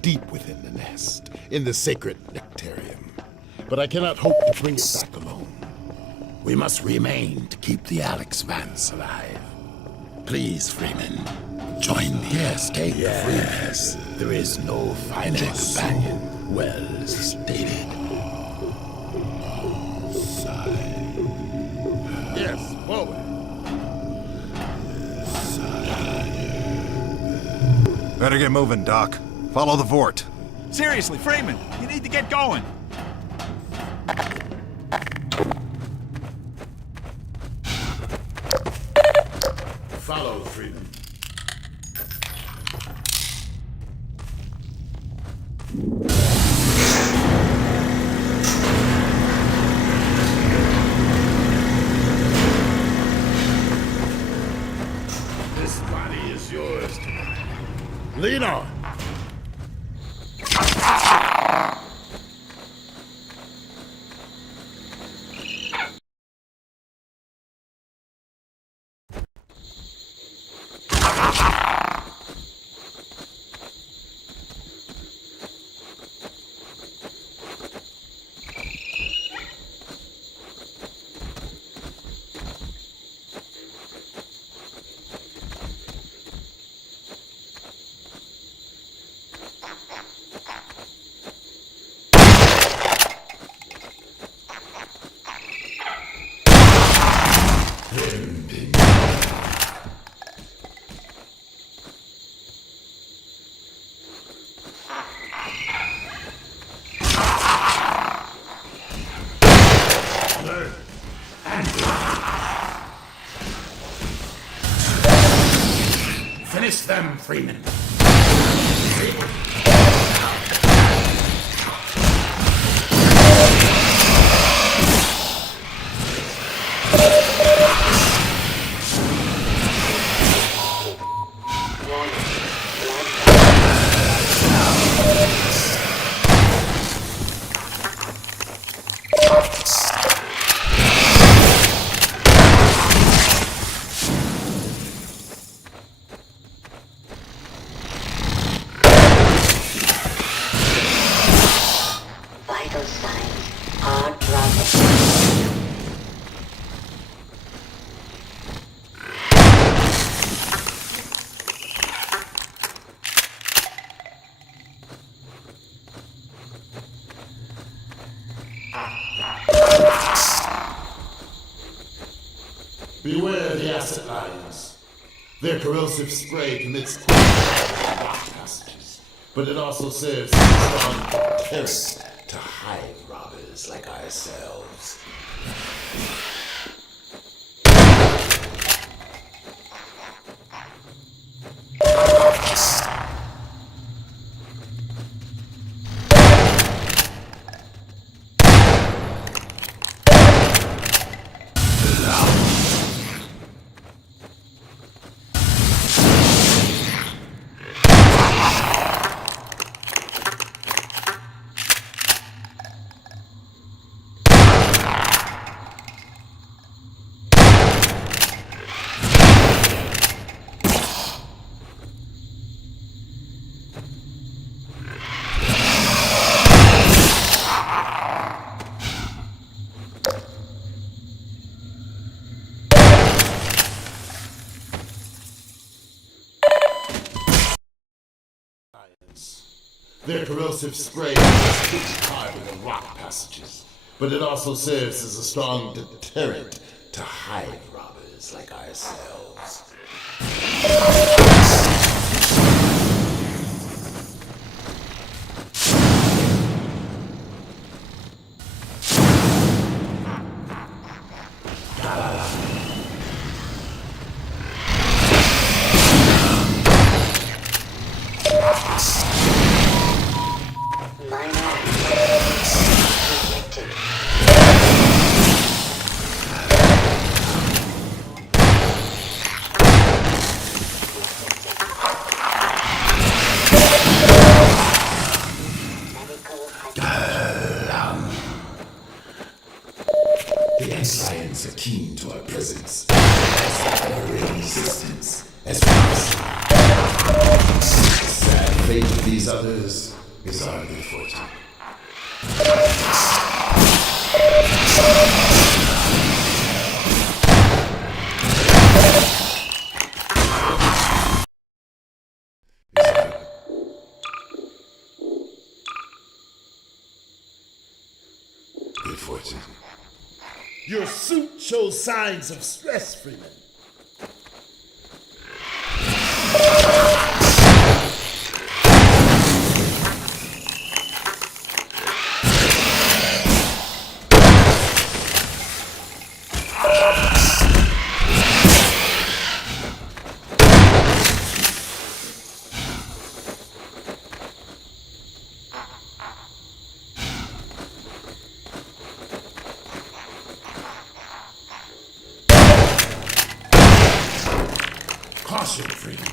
deep within the nest, in the sacred nectarium. But I cannot hope to bring it back alone. We must remain to keep the Alex Vance alive. Please, Freeman, join me. Yes, take the Freeman. There is no finer companion. Well stated. Yes, forward. Better get moving, Doc. Follow the Vort. Seriously, Freeman, you need to get going. Follow, Freeman. This body is yours. Lean on. Finish them, Freeman. Vital signs are dropping. Beware the acid lions. Their corrosive spray commits rock passages, but it also serves as a strong deterrent to hive robbers like ourselves. Their corrosive spray is hard in the rock passages, but it also serves as a strong deterrent to hive robbers like ourselves. Science are keen to our presence. Our resistance as possible. The sad fate of these others is our good fortune. Good fortune. Your suit shows signs of stress, Freeman. Caution, Freeman.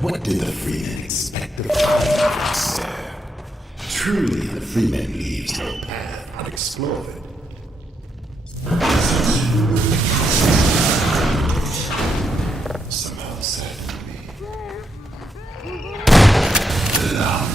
What did the Freeman expect of us? Truly, the Freeman leaves no path unexplored. Somehow saddened me. Love.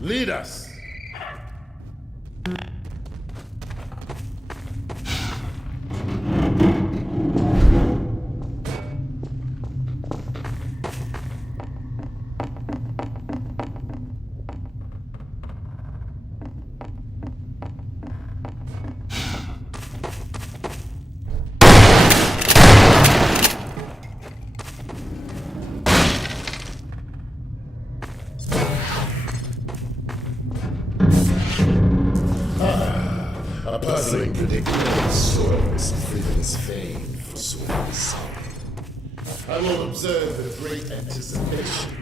Lead us. A puzzling predicament soars Freeman's fame for sworn solid. I will observe with great anticipation.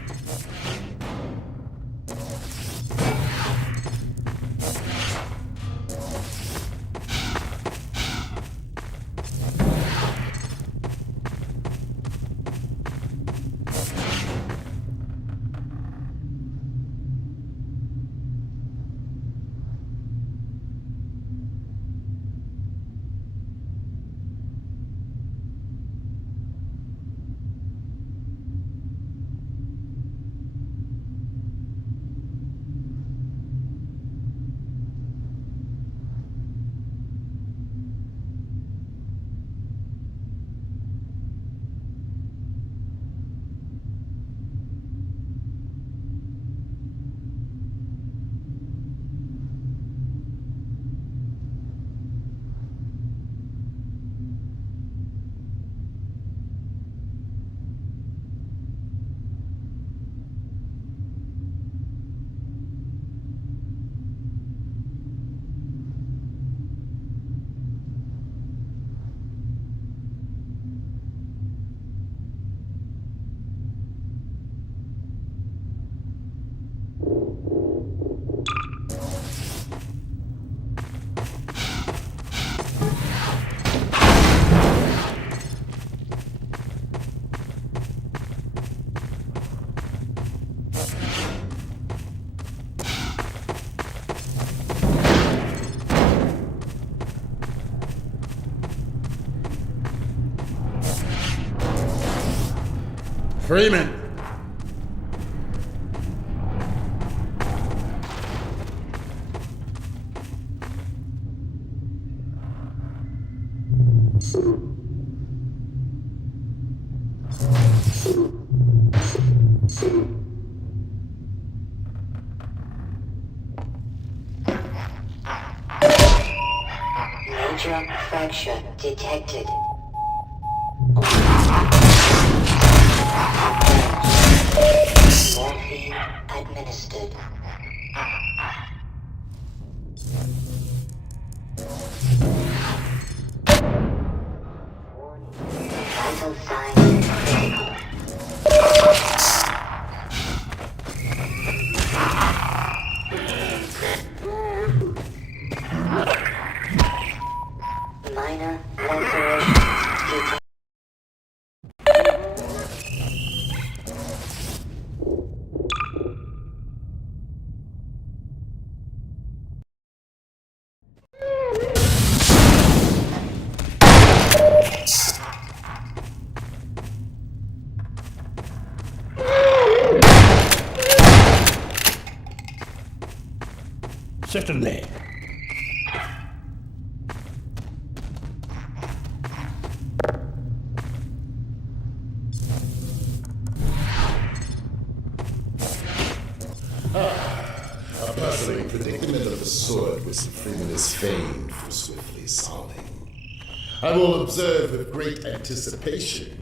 Freeman! Major fracture detected. Morphine administered. Vital signs critical. Minor lacerations detected. Certainly. A puzzling predicament of the sort which Freeman is famed for swiftly solving. I will observe with great anticipation.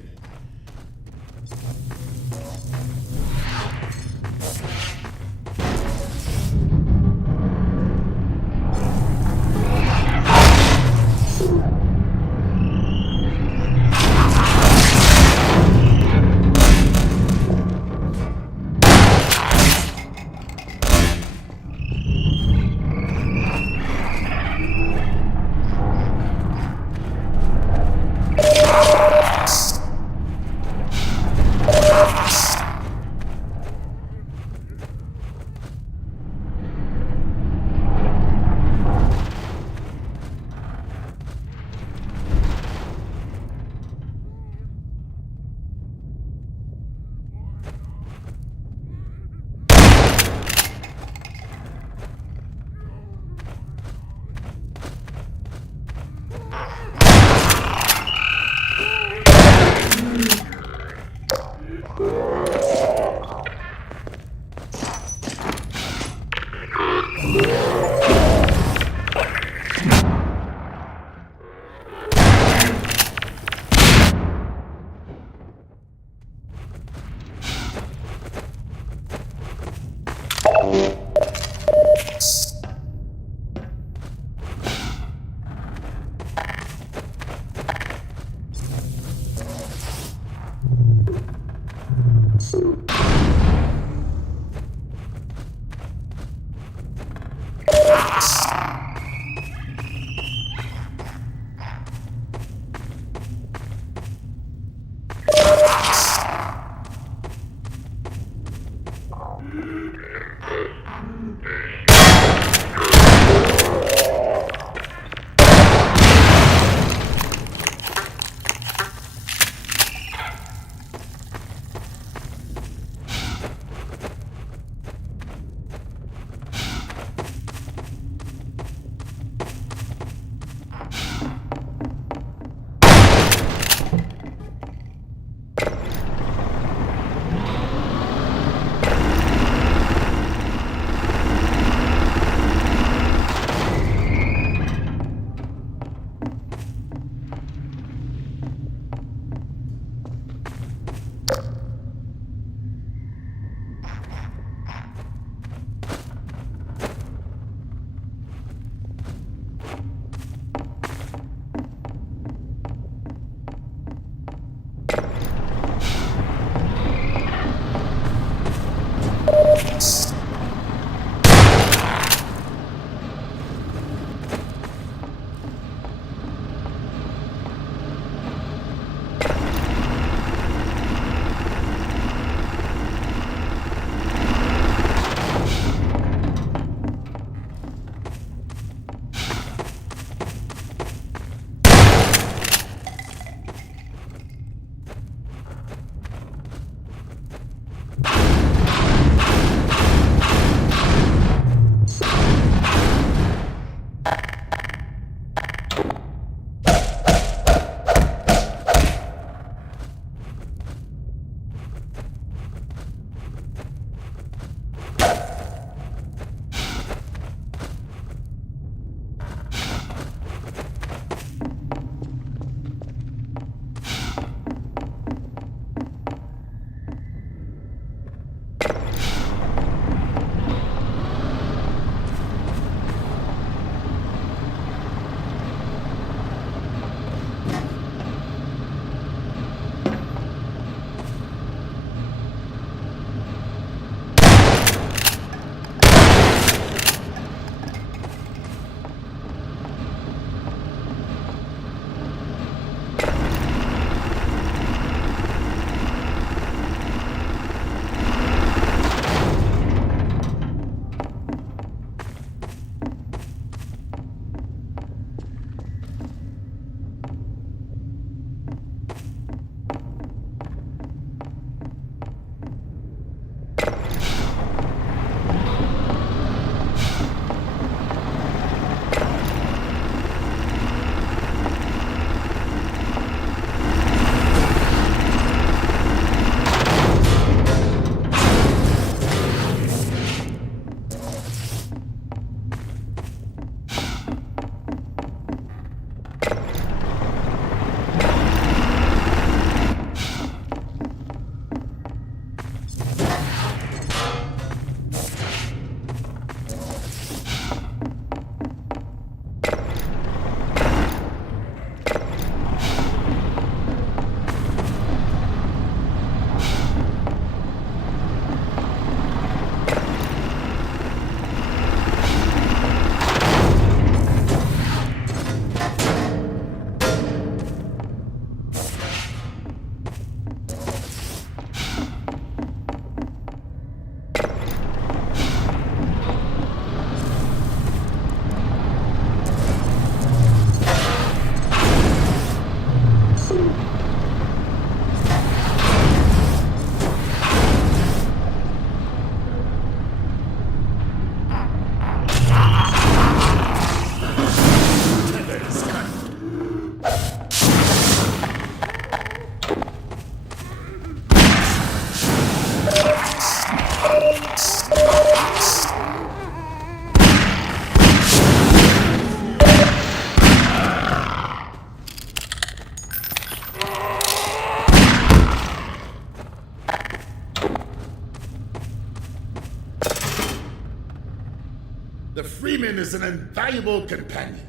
The Freeman is an invaluable companion.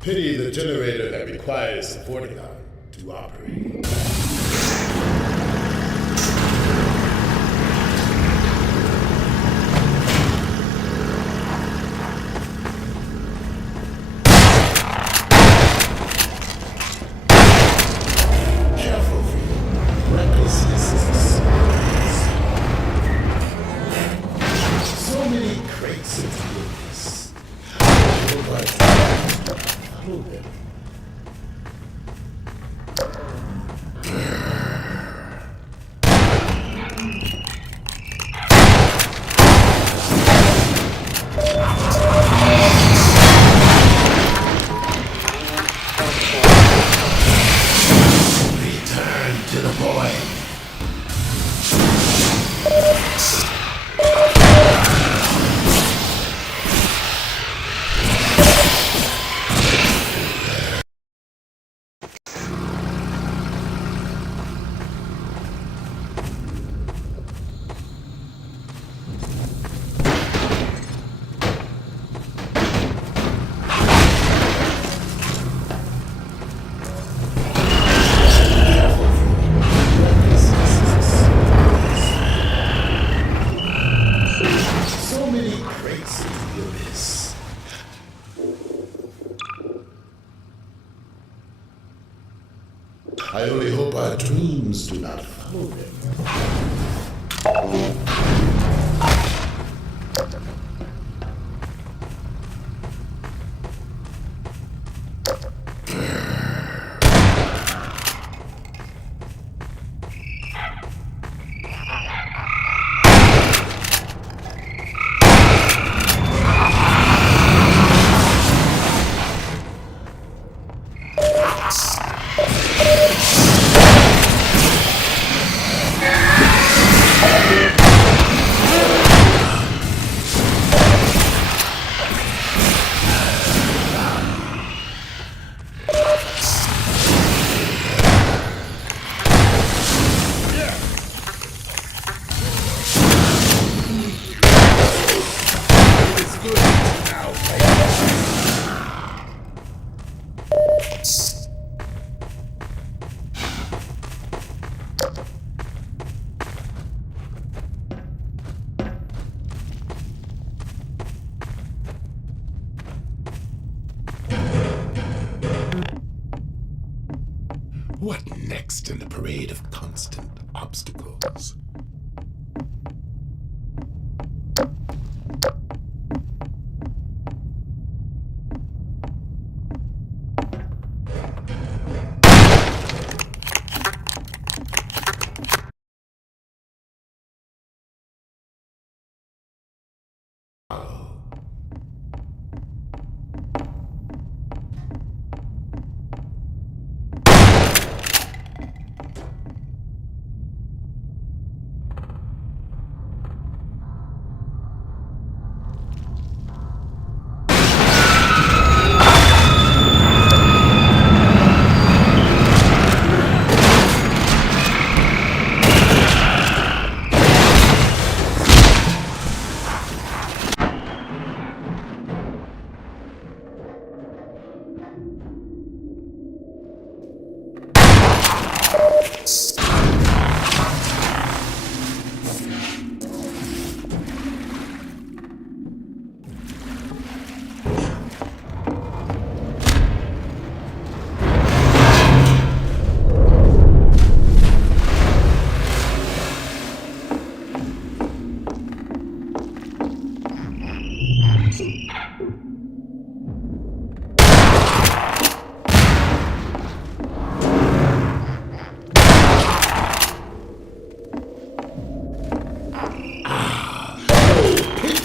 Pity the generator that requires a Vorticon to operate. Careful, Freeman. Recklessness is a sin. So many crates of goodness. But follow them. Return to the boy. So many crates of goodness. I only hope our dreams do not follow them. What next in the parade of constant obstacles?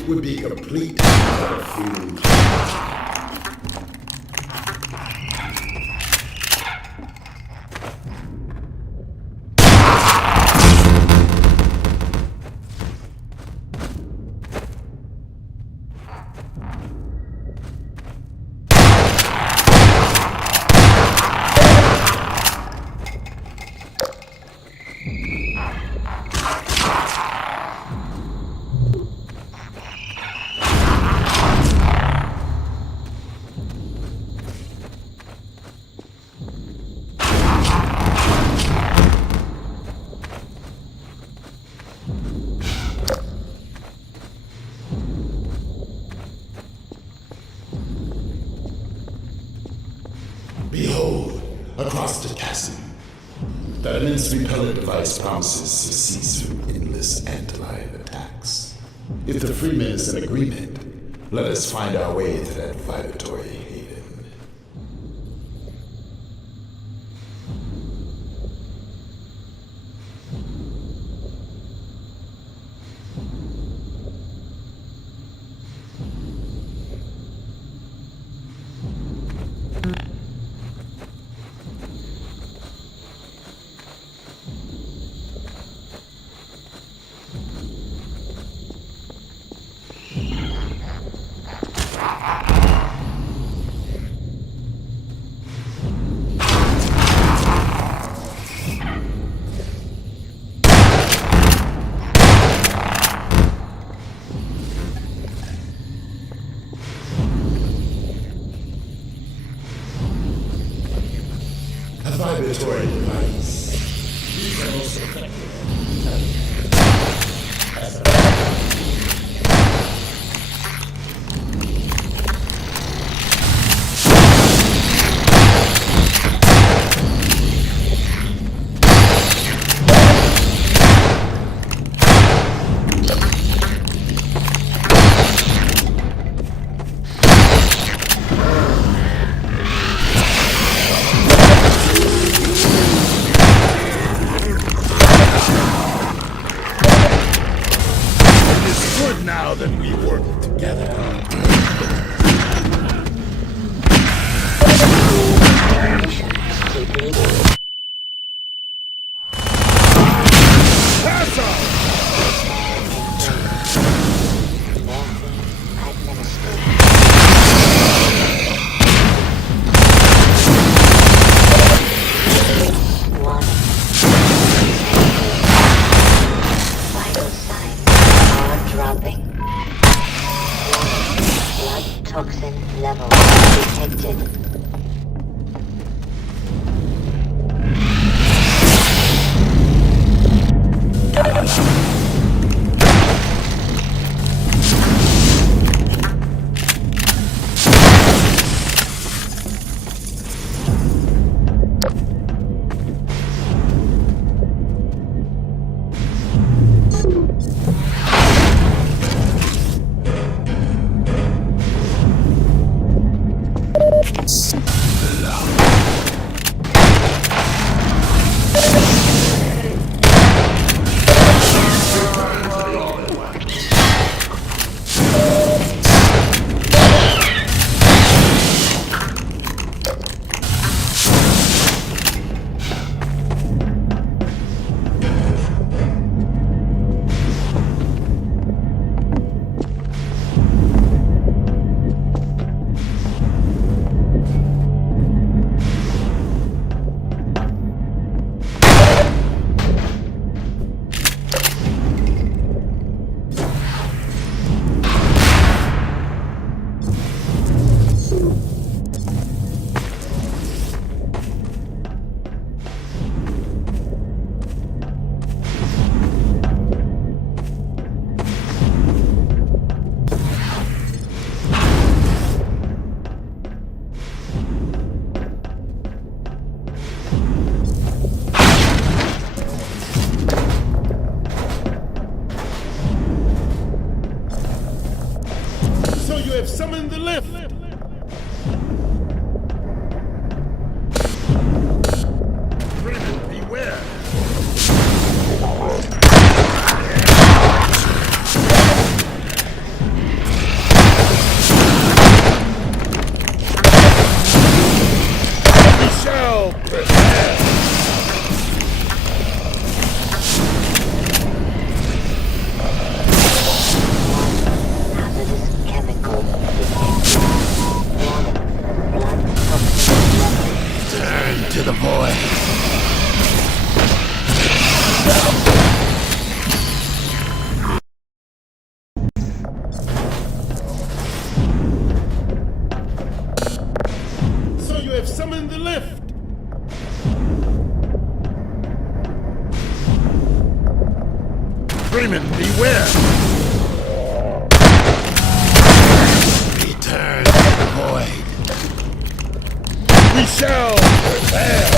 Would be complete without a Freeman. toxin. That immense repellent device promises to cease from endless anti-life attacks. If the Freeman is in agreement, let us find our way to that vibratory haven. A vibratory device. These are most effective. Good now that we work together. Pass on! Vital signs are dropping. Blood toxin level detected. So you have summoned the lift. Freeman, beware. We shall prepare. Hazardous chemical detected. Warning. Blood toxin level. Turn to the void. So you have summoned the lift. Freeman, beware. Return to the void. We shall prepare.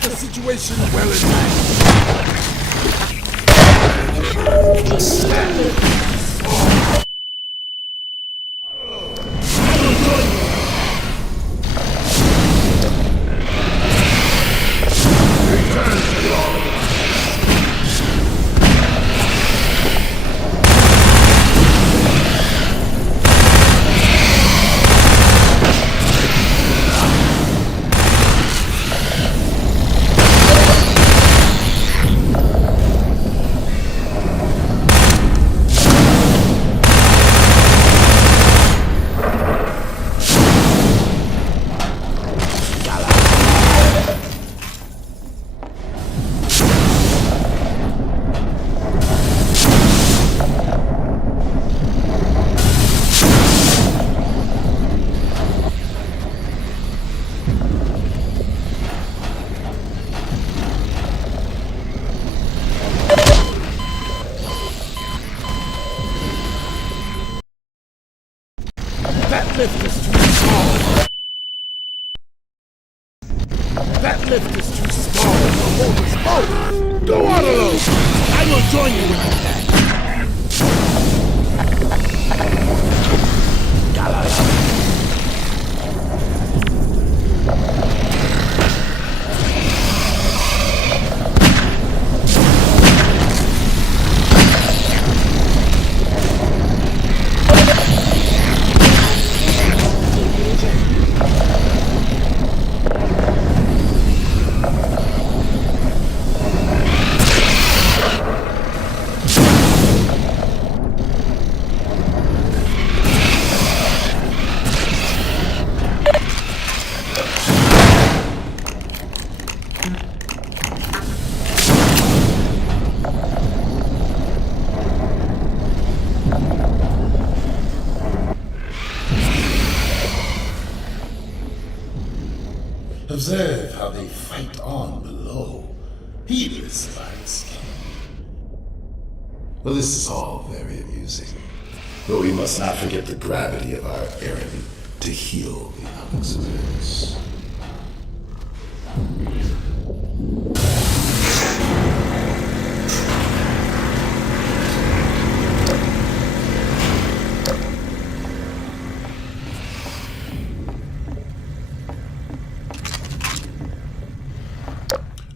got the situation well in mind. That lift is too small. That lift is too small to hold us both. Go on alone. I will join you when I can. Observe how they fight on below, heedless of our escape. Well, this is all very amusing, but we must not forget the gravity of our errand to heal the Oxidants.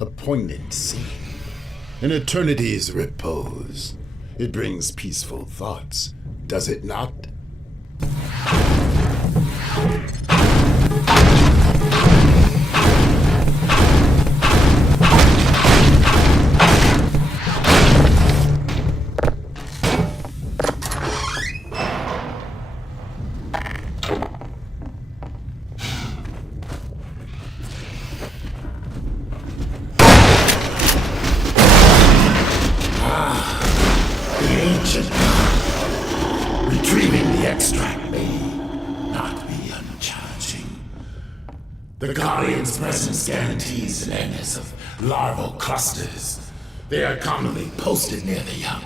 A poignant scene. An eternity's repose. It brings peaceful thoughts, does it not? Retrieving the extract may not be unchallenging. The Guardian's presence guarantees an awareness of larval clusters. They are commonly posted near the young.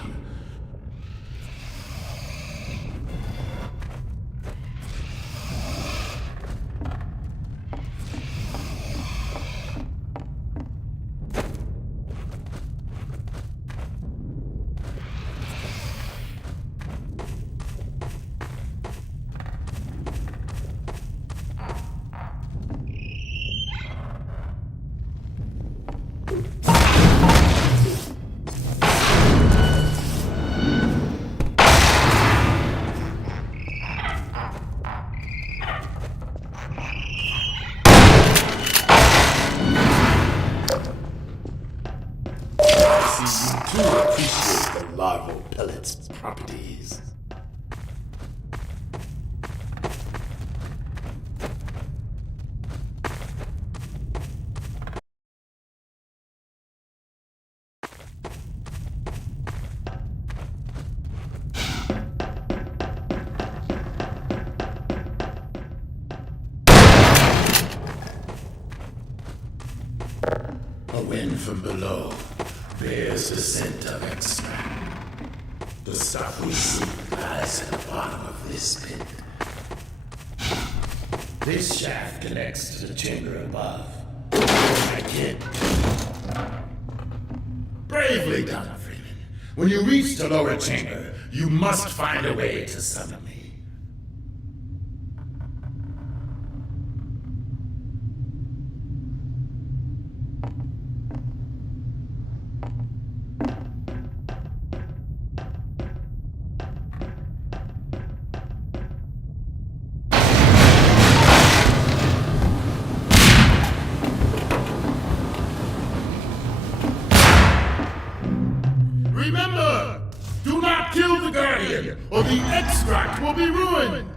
You do appreciate the larval pellet's properties. A wind from below bears the scent of extract. The stuff we seek lies at the bottom of this pit. This shaft connects to the chamber above. I can't Bravely done, Freeman. When you reach the lower chamber, you must find a way to summon me. Remember, do not kill the Guardian, or the extract will be ruined!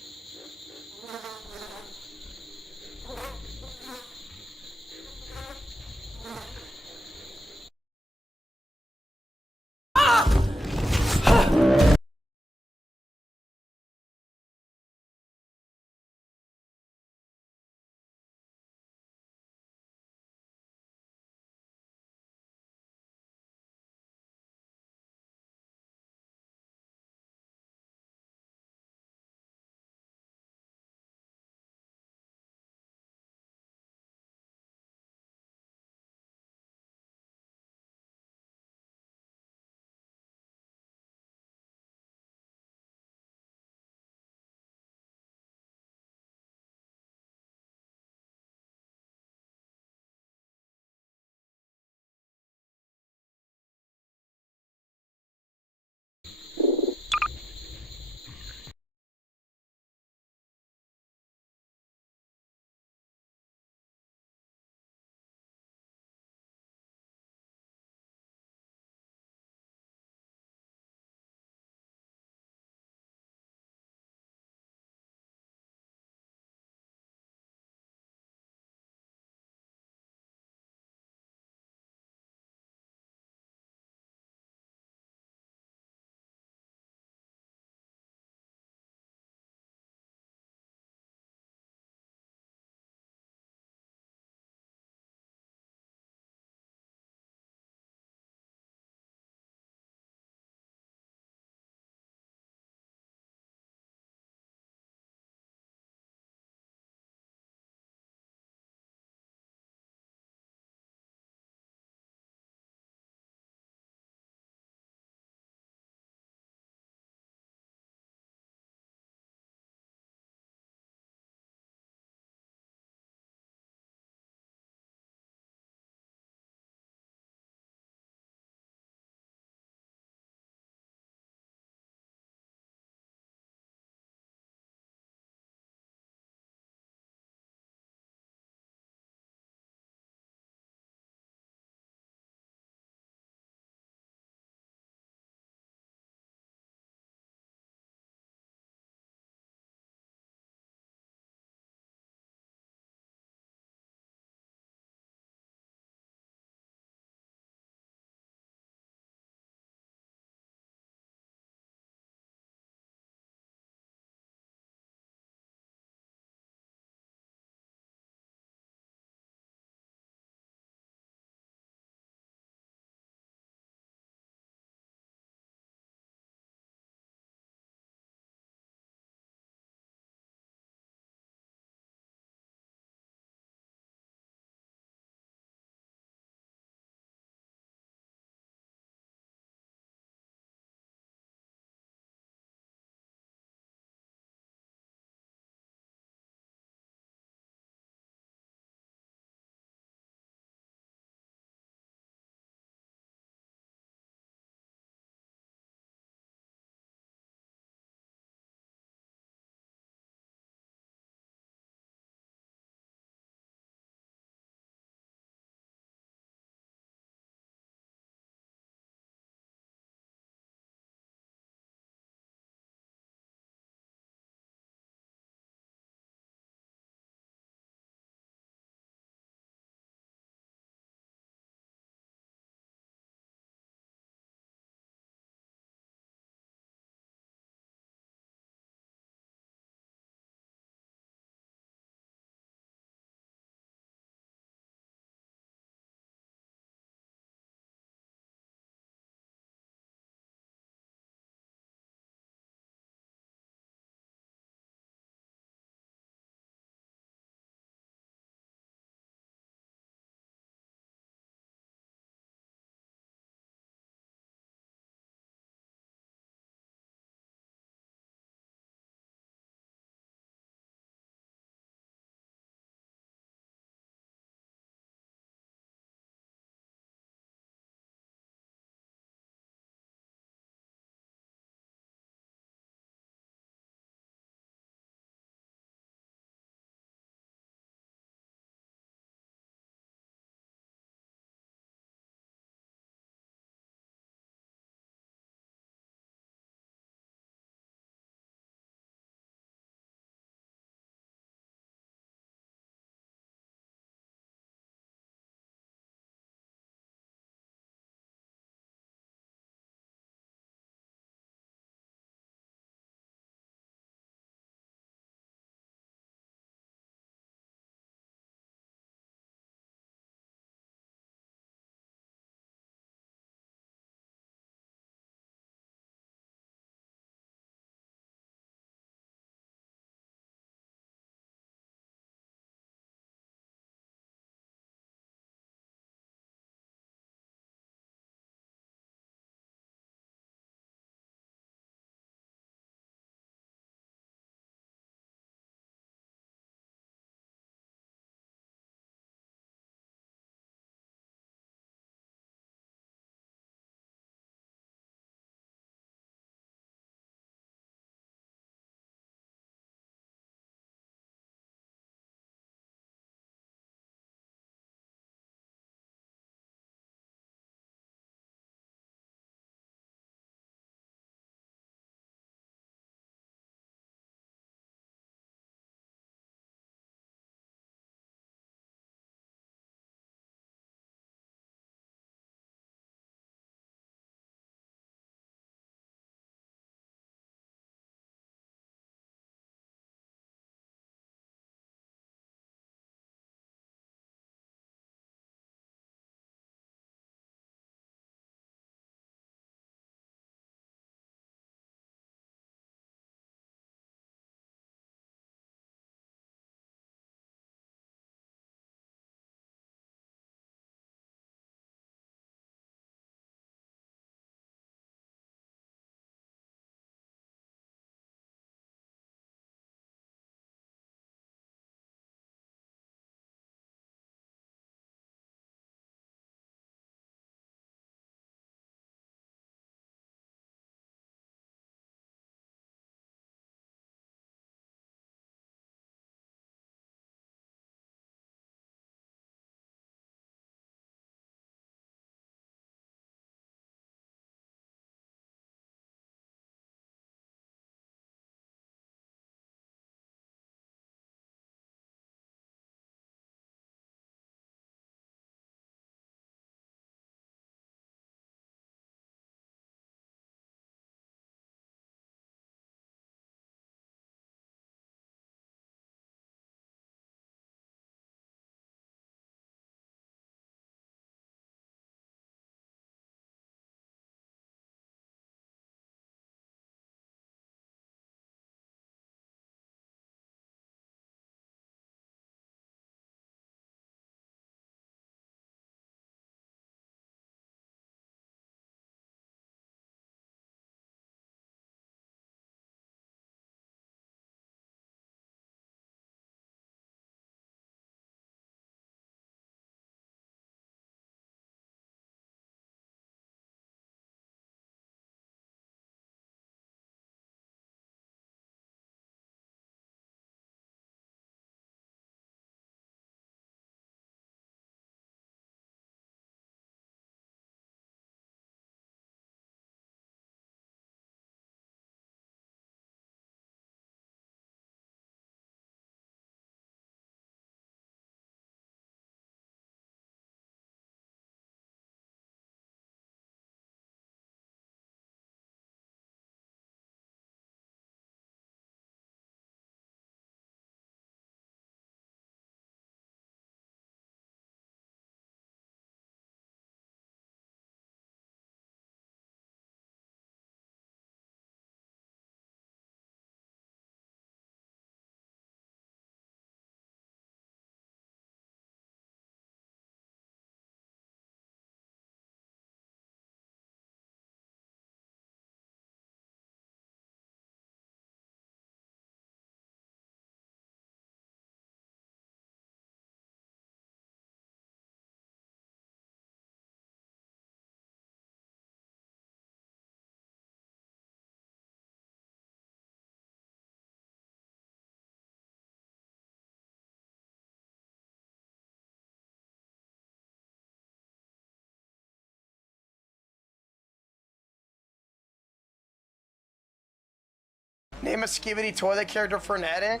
name a Skibidi Toilet character for an edit?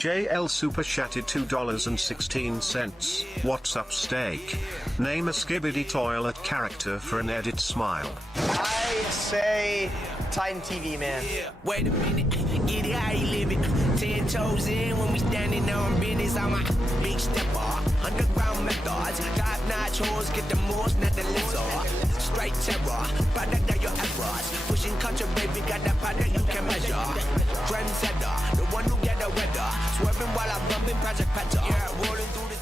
JL Super Chatted $2.16. What's up, Steak? Name a Skibidi Toilet character for an edit smile. I say Titan TV, man. Wait a minute, get it how you live it. 10 toes in when we standing on business. I'm a big stepper, underground methods. Top-notch hoes, get the most, not the lizard. Straight terror, product of your efforts. Pushing culture, baby, got that product you can measure. Trendsetter, the one who get the weather. Swerving while I'm bumping Project Petter. Yeah, rolling through the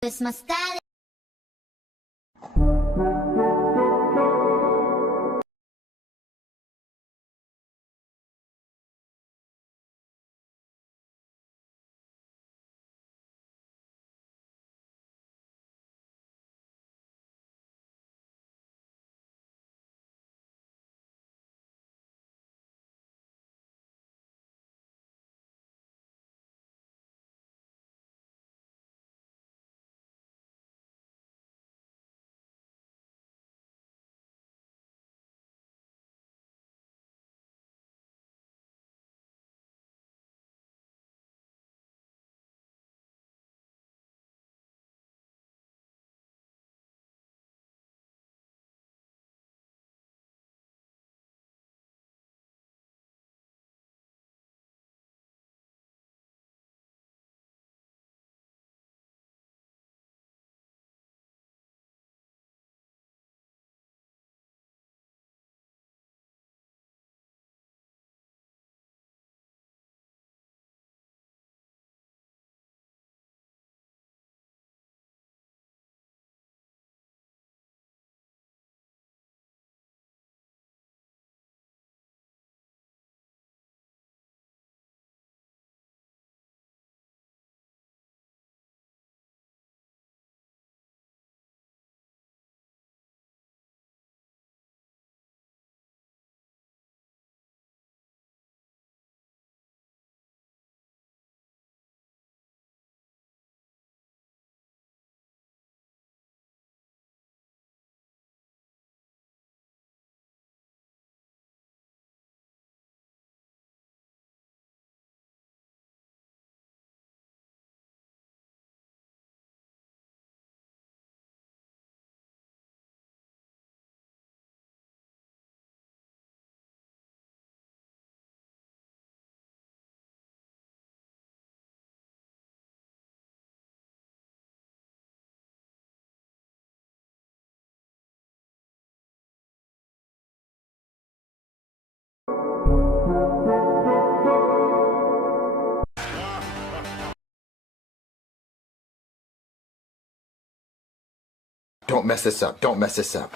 Christmas time. Don't mess this up. Don't mess this up.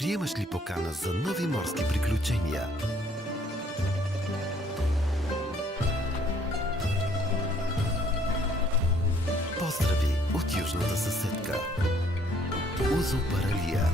Приемаш ли покана за нови морски приключения? Поздрави от южната съседка. Узо Паралия.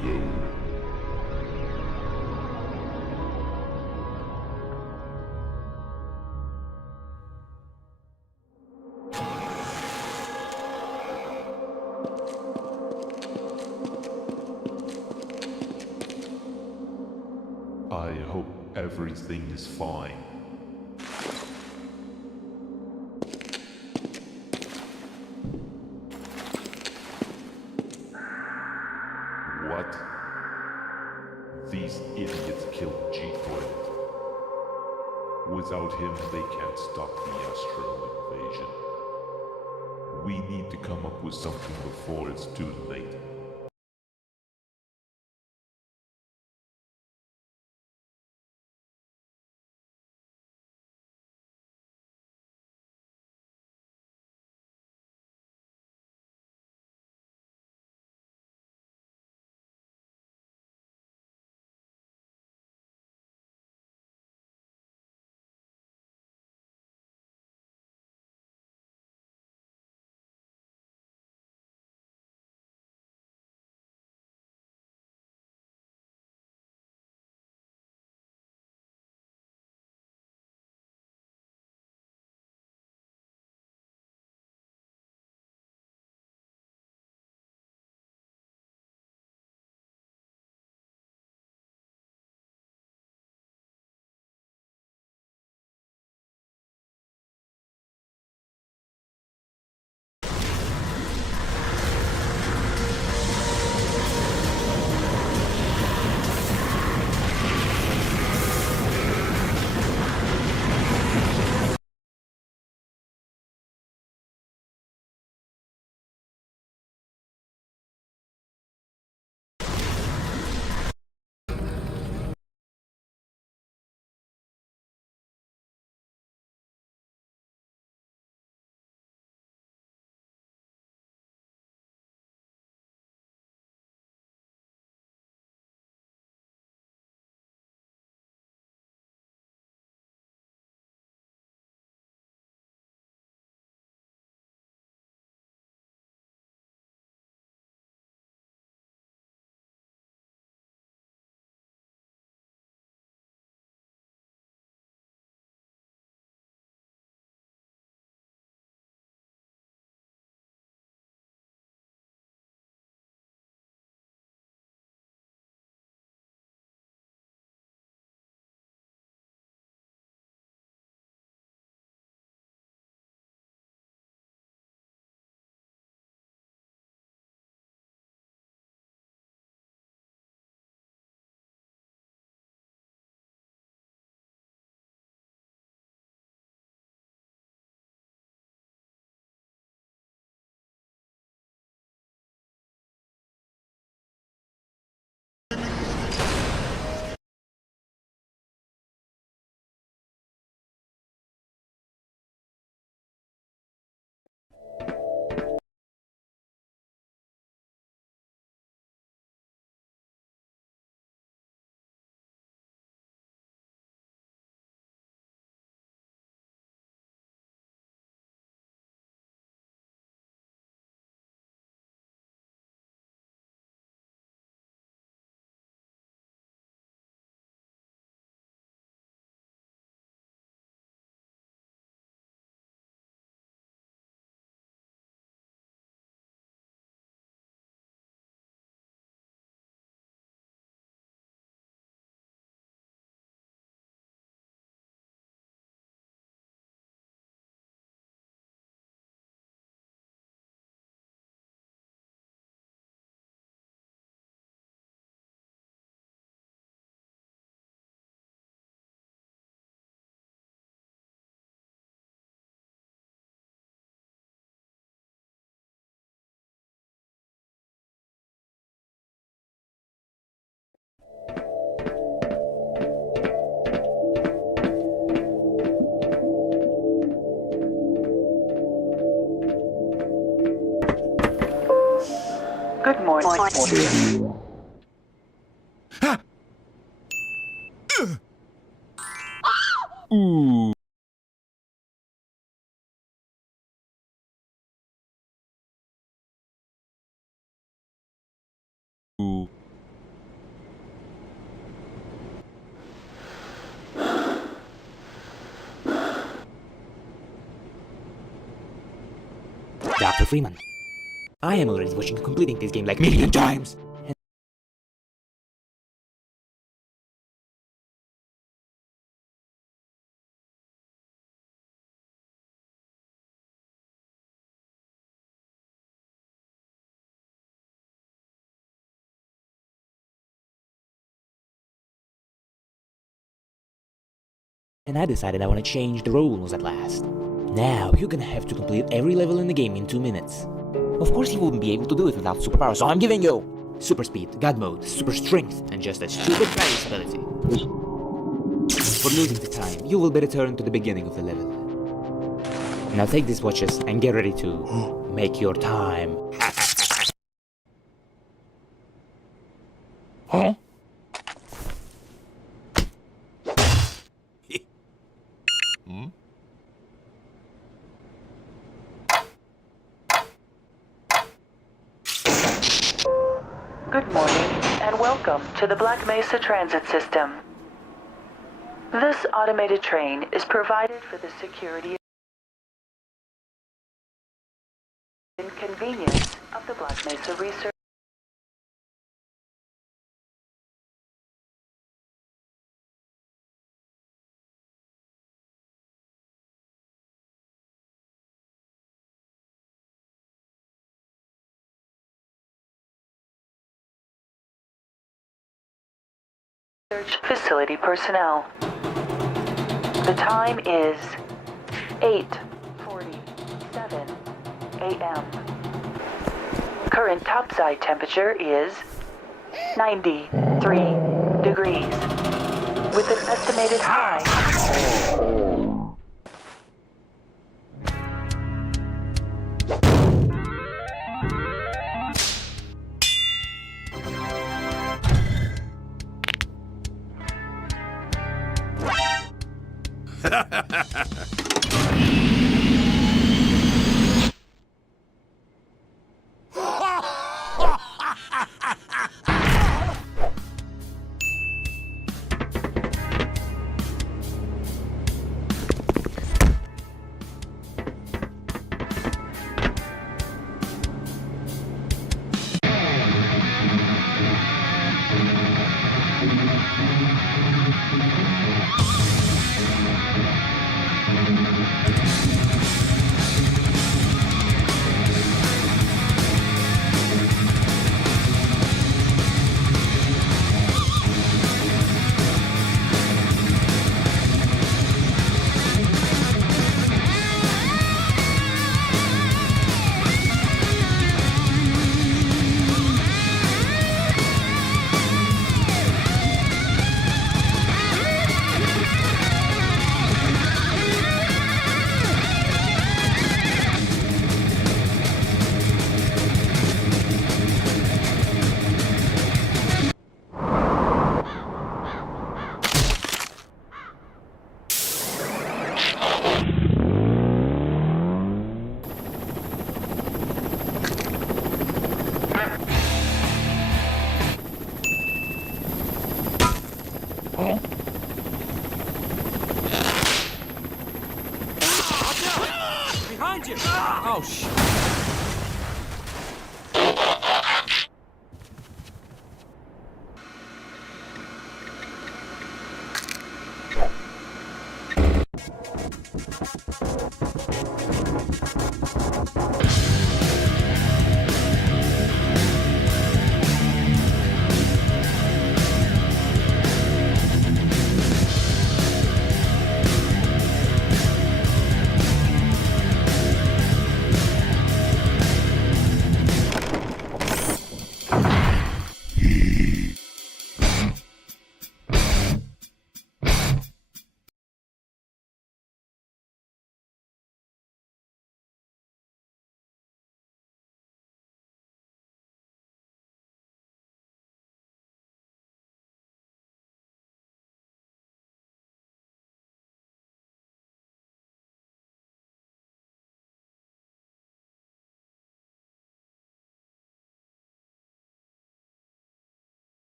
clone. I hope everything is fine. What? These idiots killed G-Threat. Without him, they can't stop the Astro invasion. We need to come up with something before it's too late. Good morning. Ooh. Ooh. Freeman. I am already watching you completing this game like a million times. And I decided I want to change the rules at last. Now, you're gonna have to complete every level in the game in 2 minutes. Of course you wouldn't be able to do it without superpowers, so I'm giving you super speed, god mode, super strength, and just a stupid balance ability. For losing the time, you will be returned to the beginning of the level. Now take these watches and get ready to make your time. Huh? Good morning, and welcome to the Black Mesa Transit System. This automated train is provided for the security and convenience of the Black Mesa Research facility personnel. The time is 8:47 a.m. Current topside temperature is 93 degrees, with an estimated high. Behind you! Oh, shit.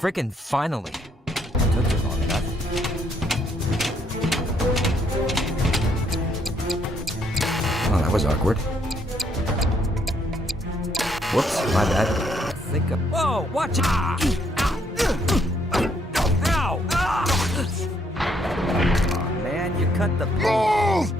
Frickin' finally. Took you long enough. Oh, that was awkward. Whoops, my bad. I think of... Whoa, watch it! Ow! Oh, man, you cut the... Move!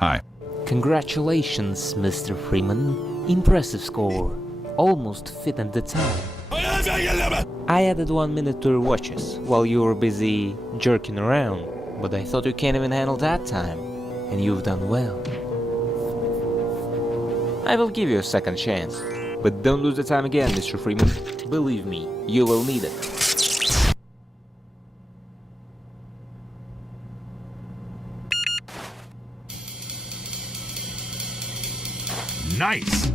Hi. Congratulations, Mr. Freeman. Impressive score. Almost fit at the time. I added 1 minute to your watches while you were busy jerking around, but I thought you can't even handle that time, and you've done well. I will give you a second chance, but don't lose the time again, Mr. Freeman. Believe me, you will need it. Nice!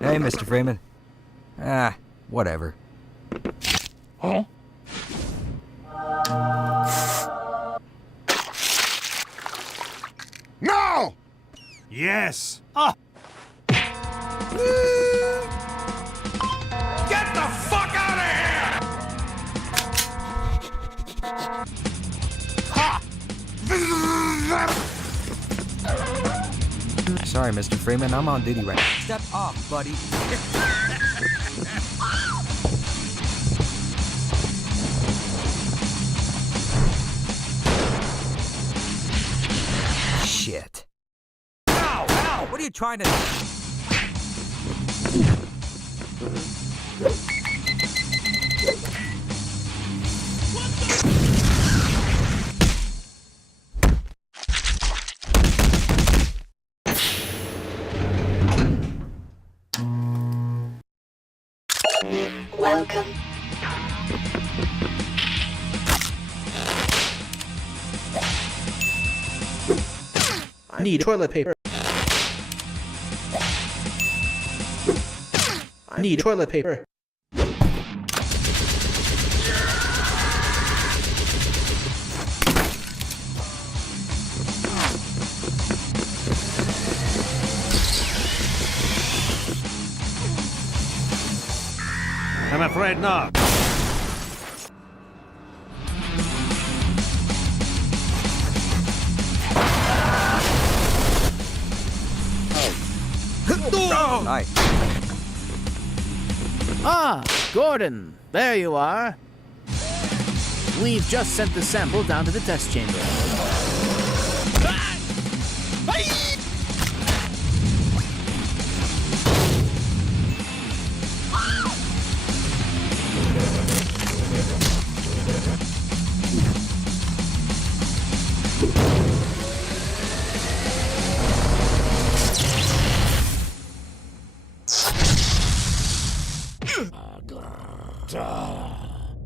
Hey, Mr. Freeman. Ah, whatever. Huh? No! Yes! Ah! Get the fuck out of here! Ha! Sorry, Mr. Freeman, I'm on duty right now. Step off, buddy. Shit. Ow! Ow! What are you trying to do? Welcome. I need toilet paper. I need toilet paper. I'm afraid not. Oh, nice. Ah, Gordon, there you are. We've just sent the sample down to the test chamber.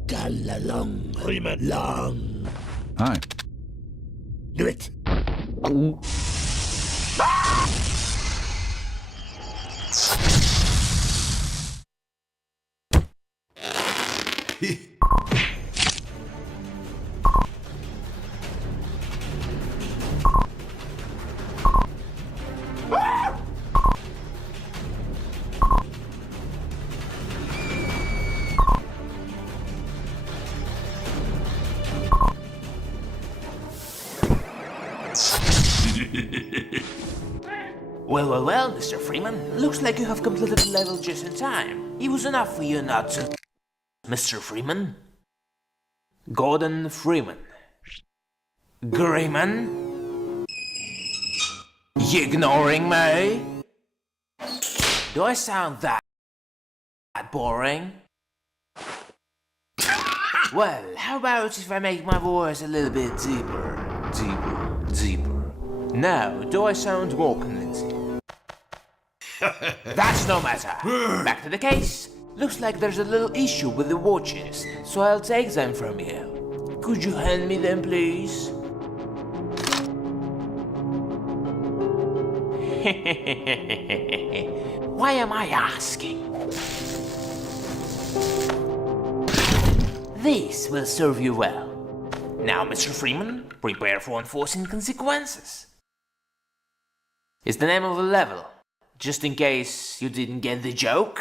Galalong. Freeman. Long. Hi. Do it. Well, Mr. Freeman. Looks like you have completed the level just in time. It was enough for you not to... Mr. Freeman? Gordon Freeman. Grayman? You ignoring me? Do I sound that boring? Well, how about if I make my voice a little bit deeper? Deeper. Now, do I sound more convincing? That's no matter. Back to the case. Looks like there's a little issue with the watches, so I'll take them from you. Could you hand me them, please? Why am I asking? This will serve you well. Now, Mr. Freeman, prepare for unforeseen consequences. It's the name of the level, just in case you didn't get the joke.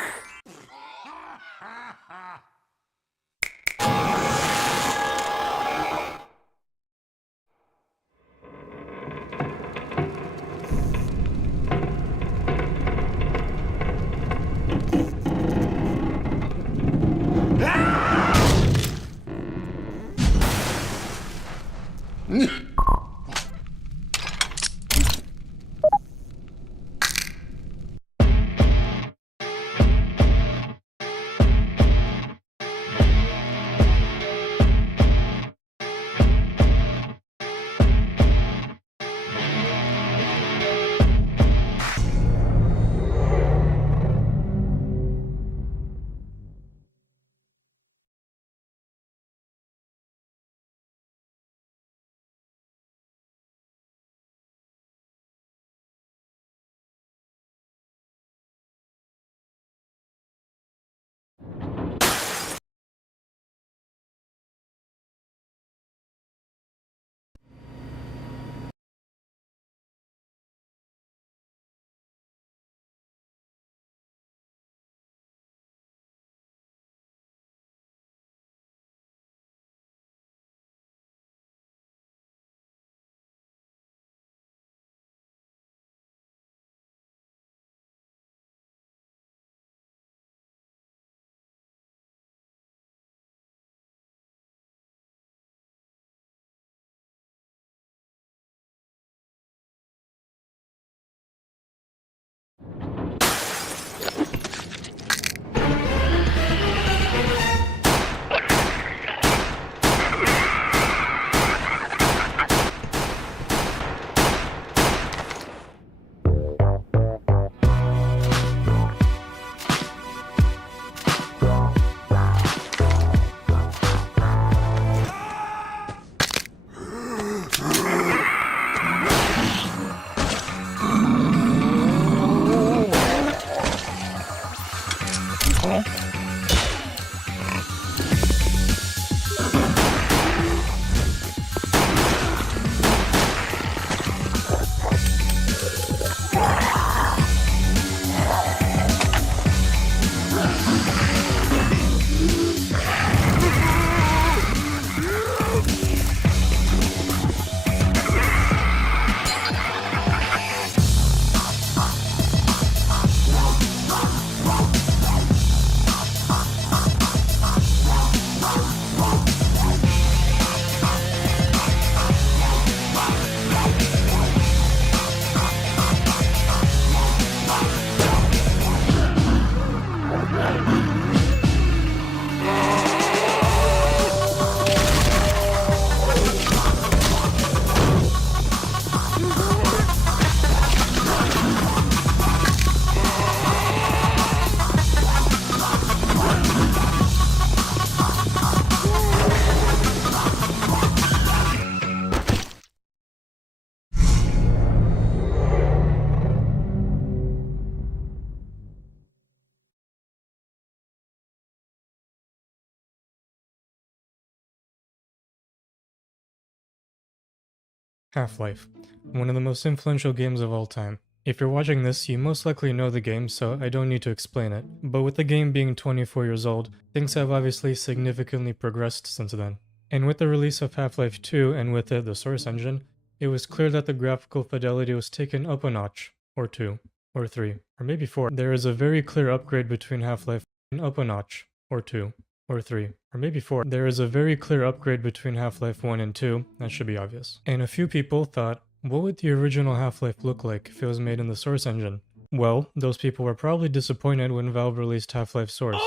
Half-Life, one of the most influential games of all time. If you're watching this, you most likely know the game, so I don't need to explain it. But with the game being 24 years old, things have obviously significantly progressed since then. And with the release of Half-Life 2 and with it the Source engine, it was clear that the graphical fidelity was taken up a notch. or 2, or 3, or maybe 4. There is a very clear upgrade between Half-Life and up a notch, or 2, or 3, or maybe 4. There is a very clear upgrade between Half-Life 1 and 2, that should be obvious. And a few people thought, what would the original Half-Life look like if it was made in the Source engine? Well, those people were probably disappointed when Valve released Half-Life Source.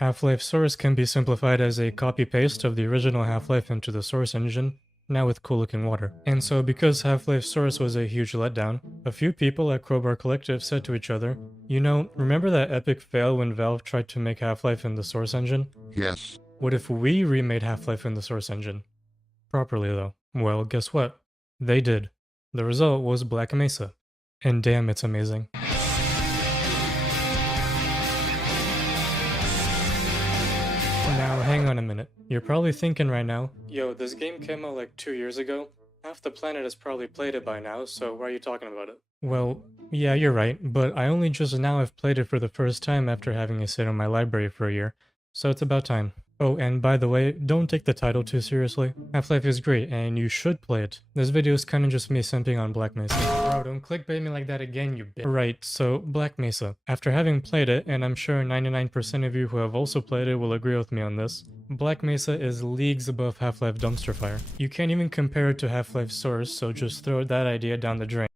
Half-Life Source can be simplified as a copy-paste of the original Half-Life into the Source engine, now with cool-looking water. And so because Half-Life Source was a huge letdown, a few people at Crowbar Collective said to each other, you know, remember that epic fail when Valve tried to make Half-Life in the Source engine? Yes. What if we remade Half-Life in the Source engine? Properly though. Well, guess what? They did. The result was Black Mesa. And damn, it's amazing. Now, hang on a minute. You're probably thinking right now, yo, this game came out like 2 years ago. Half the planet has probably played it by now, so why are you talking about it? Well, yeah, you're right, but I only just now have played it for the first time after having it sit in my library for a year, so it's about time. Oh, and by the way, don't take the title too seriously. Half-Life is great, and you should play it. This video is kinda just me simping on Black Mesa. Bro, don't clickbait me like that again, you bitch. Right, so Black Mesa. After having played it, and I'm sure 99% of you who have also played it will agree with me on this, Black Mesa is leagues above Half-Life Dumpster Fire. You can't even compare it to Half-Life Source, so just throw that idea down the drain.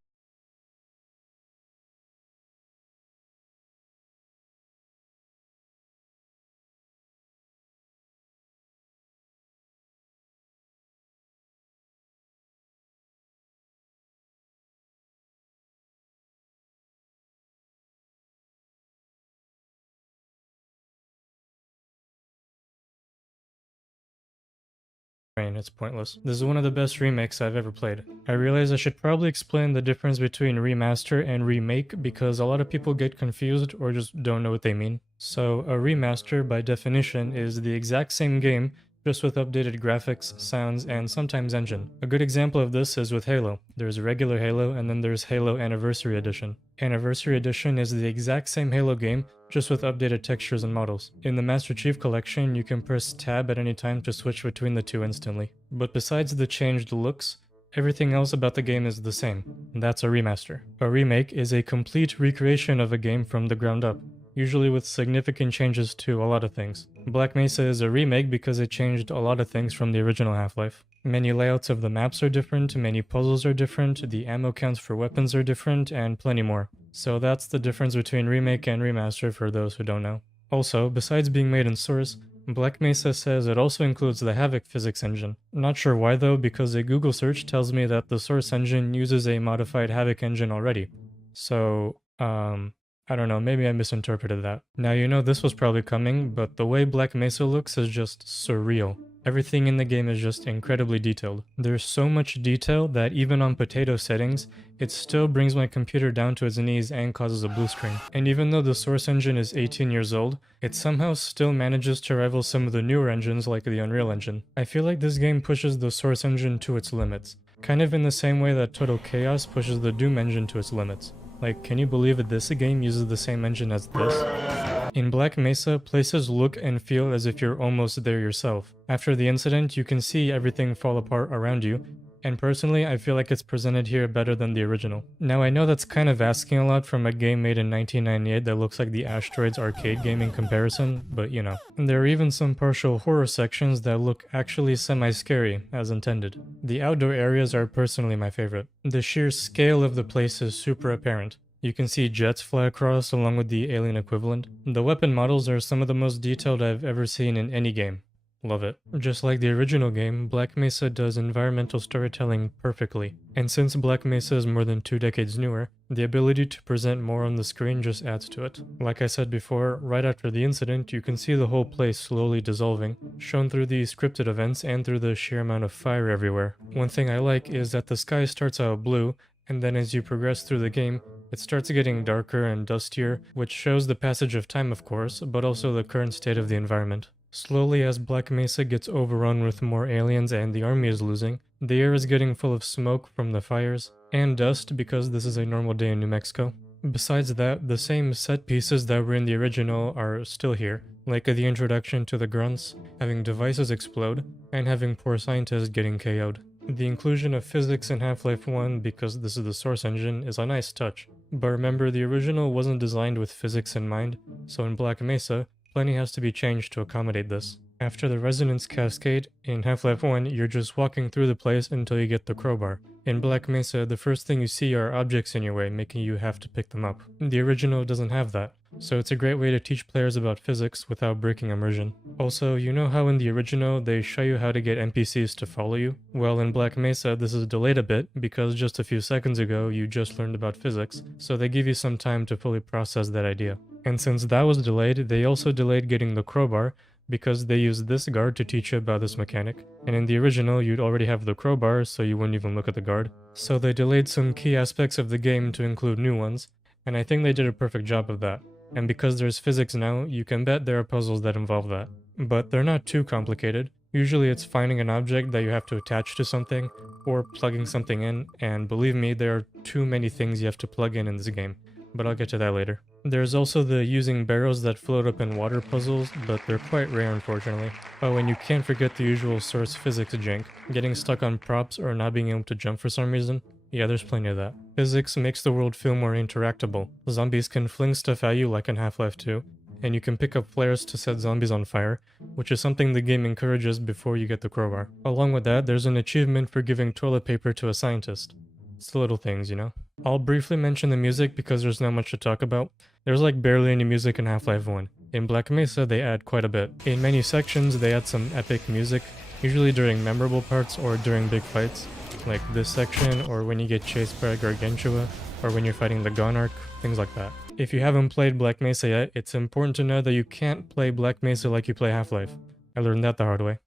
It's pointless. This is one of the best remakes I've ever played. I realize I should probably explain the difference between remaster and remake because a lot of people get confused or just don't know what they mean. So a remaster by definition is the exact same game just with updated graphics, sounds, and sometimes engine. A good example of this is with Halo. There's regular Halo and then there's Halo Anniversary Edition. Anniversary Edition is the exact same Halo game, just with updated textures and models. In the Master Chief Collection, you can press tab at any time to switch between the two instantly. But besides the changed looks, everything else about the game is the same. That's a remaster. A remake is a complete recreation of a game from the ground up, usually with significant changes to a lot of things. Black Mesa is a remake because it changed a lot of things from the original Half-Life. Many layouts of the maps are different, many puzzles are different, the ammo counts for weapons are different, and plenty more. So that's the difference between remake and remaster for those who don't know. Also, besides being made in Source, Black Mesa says it also includes the Havok physics engine. Not sure why though, because a Google search tells me that the Source engine uses a modified Havok engine already. So, I don't know, maybe I misinterpreted that. Now you know this was probably coming, but the way Black Mesa looks is just surreal. Everything in the game is just incredibly detailed. There's so much detail that even on potato settings, it still brings my computer down to its knees and causes a blue screen. And even though the Source engine is 18 years old, it somehow still manages to rival some of the newer engines like the Unreal Engine. I feel like this game pushes the Source engine to its limits, kind of in the same way that Total Chaos pushes the Doom engine to its limits. Like, can you believe that this game uses the same engine as this? In Black Mesa, places look and feel as if you're almost there yourself. After the incident, you can see everything fall apart around you, and personally, I feel like it's presented here better than the original. Now, I know that's kind of asking a lot from a game made in 1998 that looks like the Asteroids arcade game in comparison, but you know. And there are even some partial horror sections that look actually semi-scary, as intended. The outdoor areas are personally my favorite. The sheer scale of the place is super apparent. You can see jets fly across along with the alien equivalent. The weapon models are some of the most detailed I've ever seen in any game. Love it. Just like the original game, Black Mesa does environmental storytelling perfectly. And since Black Mesa is more than 2 decades newer, the ability to present more on the screen just adds to it. Like I said before, right after the incident, you can see the whole place slowly dissolving, shown through the scripted events and through the sheer amount of fire everywhere. One thing I like is that the sky starts out blue, and then as you progress through the game, it starts getting darker and dustier, which shows the passage of time of course, but also the current state of the environment. Slowly as Black Mesa gets overrun with more aliens and the army is losing, the air is getting full of smoke from the fires, and dust because this is a normal day in New Mexico. Besides that, the same set pieces that were in the original are still here, like the introduction to the grunts, having devices explode, and having poor scientists getting KO'd. The inclusion of physics in Half-Life 1, because this is the Source engine, is a nice touch. But remember, the original wasn't designed with physics in mind, so in Black Mesa, plenty has to be changed to accommodate this. After the Resonance Cascade, in Half-Life 1, you're just walking through the place until you get the crowbar. In Black Mesa, the first thing you see are objects in your way, making you have to pick them up. The original doesn't have that, so it's a great way to teach players about physics without breaking immersion. Also, you know how in the original they show you how to get NPCs to follow you? Well, in Black Mesa this is delayed a bit because just a few seconds ago you just learned about physics, so they give you some time to fully process that idea. And since that was delayed, they also delayed getting the crowbar, because they used this guard to teach you about this mechanic. And in the original, you'd already have the crowbar, so you wouldn't even look at the guard. So they delayed some key aspects of the game to include new ones, and I think they did a perfect job of that. And because there's physics now, you can bet there are puzzles that involve that. But they're not too complicated. Usually it's finding an object that you have to attach to something, or plugging something in, and believe me, there are too many things you have to plug in this game. But I'll get to that later. There's also the using barrels that float up in water puzzles, but they're quite rare unfortunately. Oh, and you can't forget the usual source physics jank, getting stuck on props or not being able to jump for some reason. Yeah, there's plenty of that. Physics makes the world feel more interactable. Zombies can fling stuff at you like in Half-Life 2, and you can pick up flares to set zombies on fire, which is something the game encourages before you get the crowbar. Along with that, there's an achievement for giving toilet paper to a scientist. It's the little things, you know? I'll briefly mention the music because there's not much to talk about. There's like barely any music in Half-Life 1. In Black Mesa, they add quite a bit. In many sections, they add some epic music, usually during memorable parts or during big fights, like this section, or when you get chased by Gargantua, or when you're fighting the Gonarch, things like that. If you haven't played Black Mesa yet, it's important to know that you can't play Black Mesa like you play Half-Life. I learned that the hard way.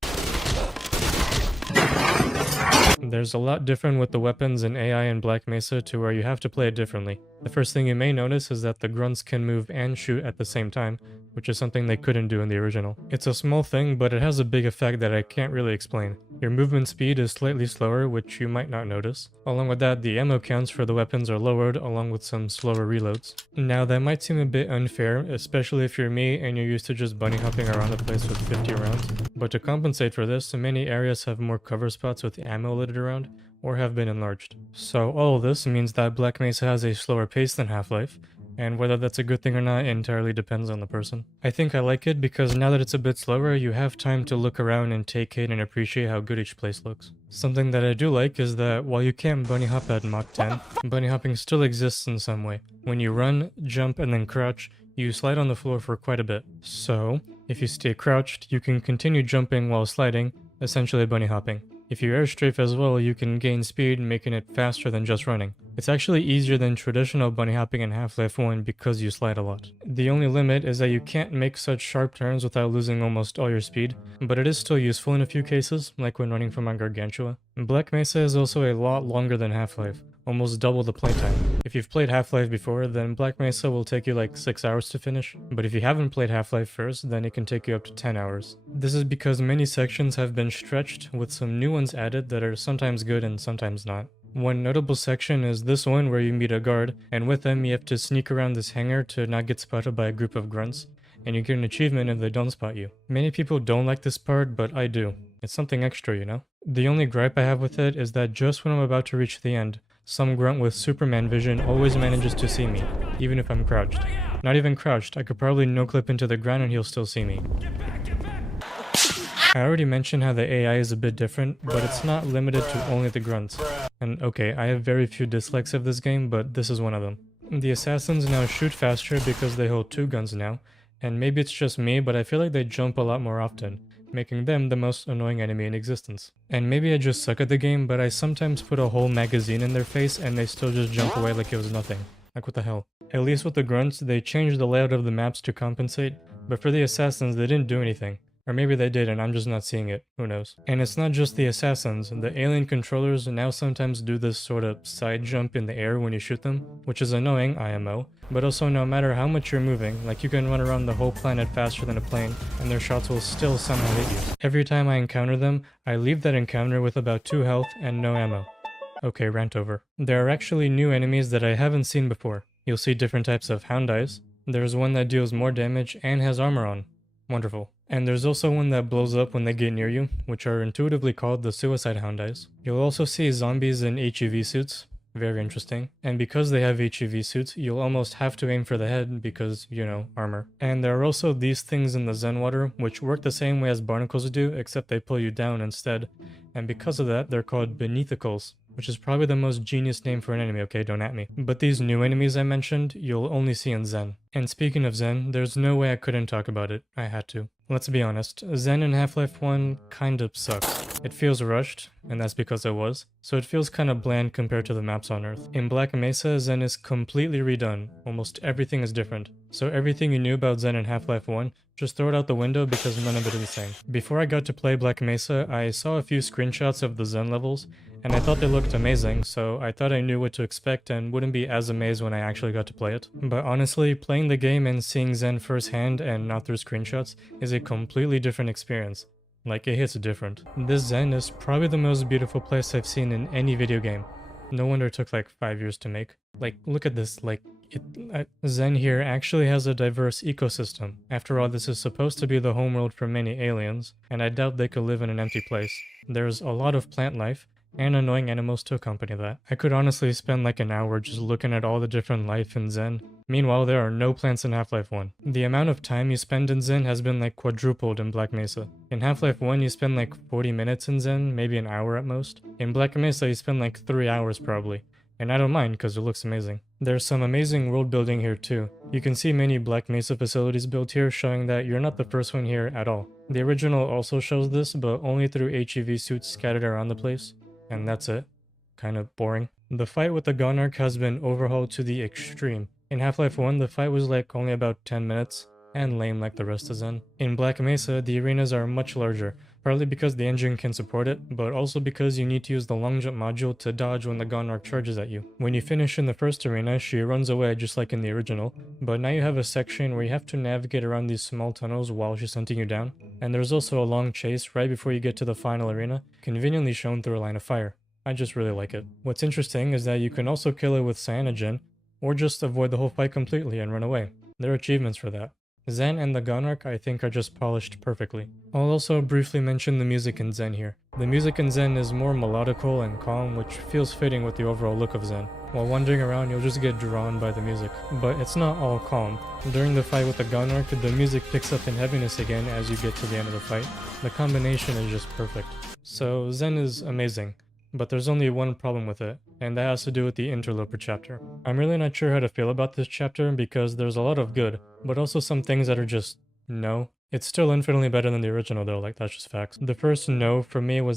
There's a lot different with the weapons and AI in Black Mesa to where you have to play it differently. The first thing you may notice is that the grunts can move and shoot at the same time, which is something they couldn't do in the original. It's a small thing, but it has a big effect that I can't really explain. Your movement speed is slightly slower, which you might not notice. Along with that, the ammo counts for the weapons are lowered, along with some slower reloads. Now that might seem a bit unfair, especially if you're me and you're used to just bunny hopping around the place with 50 rounds. But to compensate for this, many areas have more cover spots with ammo littered around, or have been enlarged. So all of this means that Black Mesa has a slower pace than Half-Life, and whether that's a good thing or not entirely depends on the person. I think I like it because now that it's a bit slower, you have time to look around and take in and appreciate how good each place looks. Something that I do like is that while you can't bunny hop at Mach 10, bunny hopping still exists in some way. When you run, jump, and then crouch, you slide on the floor for quite a bit. So, if you stay crouched, you can continue jumping while sliding, essentially bunny hopping. If you airstrafe as well, you can gain speed, making it faster than just running. It's actually easier than traditional bunny hopping in Half-Life 1 because you slide a lot. The only limit is that you can't make such sharp turns without losing almost all your speed, but it is still useful in a few cases, like when running from a Gargantua. Black Mesa is also a lot longer than Half-Life, almost double the playtime. If you've played Half-Life before, then Black Mesa will take you like 6 hours to finish, but if you haven't played Half-Life first, then it can take you up to 10 hours. This is because many sections have been stretched, with some new ones added that are sometimes good and sometimes not. One notable section is this one where you meet a guard, and with them you have to sneak around this hangar to not get spotted by a group of grunts, and you get an achievement if they don't spot you. Many people don't like this part, but I do. It's something extra, you know? The only gripe I have with it is that just when I'm about to reach the end, some grunt with Superman vision always manages to see me, even if I'm crouched. Not even crouched, I could probably no-clip into the ground and he'll still see me. I already mentioned how the AI is a bit different, but it's not limited to only the grunts. And okay, I have very few dislikes of this game, but this is one of them. The assassins now shoot faster because they hold 2 guns now, and maybe it's just me, but I feel like they jump a lot more often, making them the most annoying enemy in existence. And maybe I just suck at the game, but I sometimes put a whole magazine in their face and they still just jump away like it was nothing. Like what the hell? At least with the grunts, they changed the layout of the maps to compensate, but for the assassins they didn't do anything. Or maybe they did and I'm just not seeing it, who knows. And it's not just the assassins, the alien controllers now sometimes do this sort of side jump in the air when you shoot them, which is annoying, IMO, but also no matter how much you're moving, like you can run around the whole planet faster than a plane, and their shots will still somehow hit you. Every time I encounter them, I leave that encounter with about 2 health and no ammo. Okay, rant over. There are actually new enemies that I haven't seen before. You'll see different types of hound eyes. There's one that deals more damage and has armor on. Wonderful. And there's also one that blows up when they get near you, which are intuitively called the Suicide Hound Eyes. You'll also see zombies in HEV suits, very interesting. And because they have HEV suits, you'll almost have to aim for the head because, you know, armor. And there are also these things in the Zen water, which work the same way as barnacles do, except they pull you down instead. And because of that, they're called Beneathicles, which is probably the most genius name for an enemy, okay, don't at me. But these new enemies I mentioned, you'll only see in Zen. And speaking of Zen, there's no way I couldn't talk about it. I had to. Let's be honest, Zen in Half-Life 1 kind of sucks. It feels rushed, and that's because it was, so it feels kind of bland compared to the maps on Earth. In Black Mesa, Zen is completely redone. Almost everything is different. So everything you knew about Zen in Half-Life 1, just throw it out the window because none of it is the same. Before I got to play Black Mesa, I saw a few screenshots of the Zen levels, and I thought they looked amazing, so I thought I knew what to expect and wouldn't be as amazed when I actually got to play it. But honestly, playing the game and seeing Zen firsthand and not through screenshots is a completely different experience. Like, it hits different. This Zen is probably the most beautiful place I've seen in any video game. No wonder it took like 5 years to make. Like, look at this, like, Zen here actually has a diverse ecosystem. After all, this is supposed to be the homeworld for many aliens, and I doubt they could live in an empty place. There's a lot of plant life, and annoying animals to accompany that. I could honestly spend like an hour just looking at all the different life in Zen. Meanwhile, there are no plants in Half-Life 1. The amount of time you spend in Zen has been like quadrupled in Black Mesa. In Half-Life 1, you spend like 40 minutes in Zen, maybe an hour at most. In Black Mesa, you spend like 3 hours probably. And I don't mind because it looks amazing. There's some amazing world building here too. You can see many Black Mesa facilities built here, showing that you're not the first one here at all. The original also shows this, but only through HEV suits scattered around the place. And that's it. Kind of boring. The fight with the Gonarch has been overhauled to the extreme. In Half-Life 1, the fight was like only about 10 minutes, and lame like the rest of Zen. In Black Mesa, the arenas are much larger, partly because the engine can support it, but also because you need to use the long jump module to dodge when the Gonarch charges at you. When you finish in the first arena, she runs away just like in the original, but now you have a section where you have to navigate around these small tunnels while she's hunting you down, and there's also a long chase right before you get to the final arena, conveniently shown through a line of fire. I just really like it. What's interesting is that you can also kill it with cyanogen, or just avoid the whole fight completely and run away. There are achievements for that. Zen and the Gonarch I think are just polished perfectly. I'll also briefly mention the music in Zen here. The music in Zen is more melodical and calm, which feels fitting with the overall look of Zen. While wandering around, you'll just get drawn by the music. But it's not all calm. During the fight with the Gonarch, the music picks up in heaviness again as you get to the end of the fight. The combination is just perfect. So Zen is amazing. But there's only one problem with it, and that has to do with the Interloper chapter. I'm really not sure how to feel about this chapter because there's a lot of good, but also some things that are just no. It's still infinitely better than the original though, like that's just facts. The first no for me was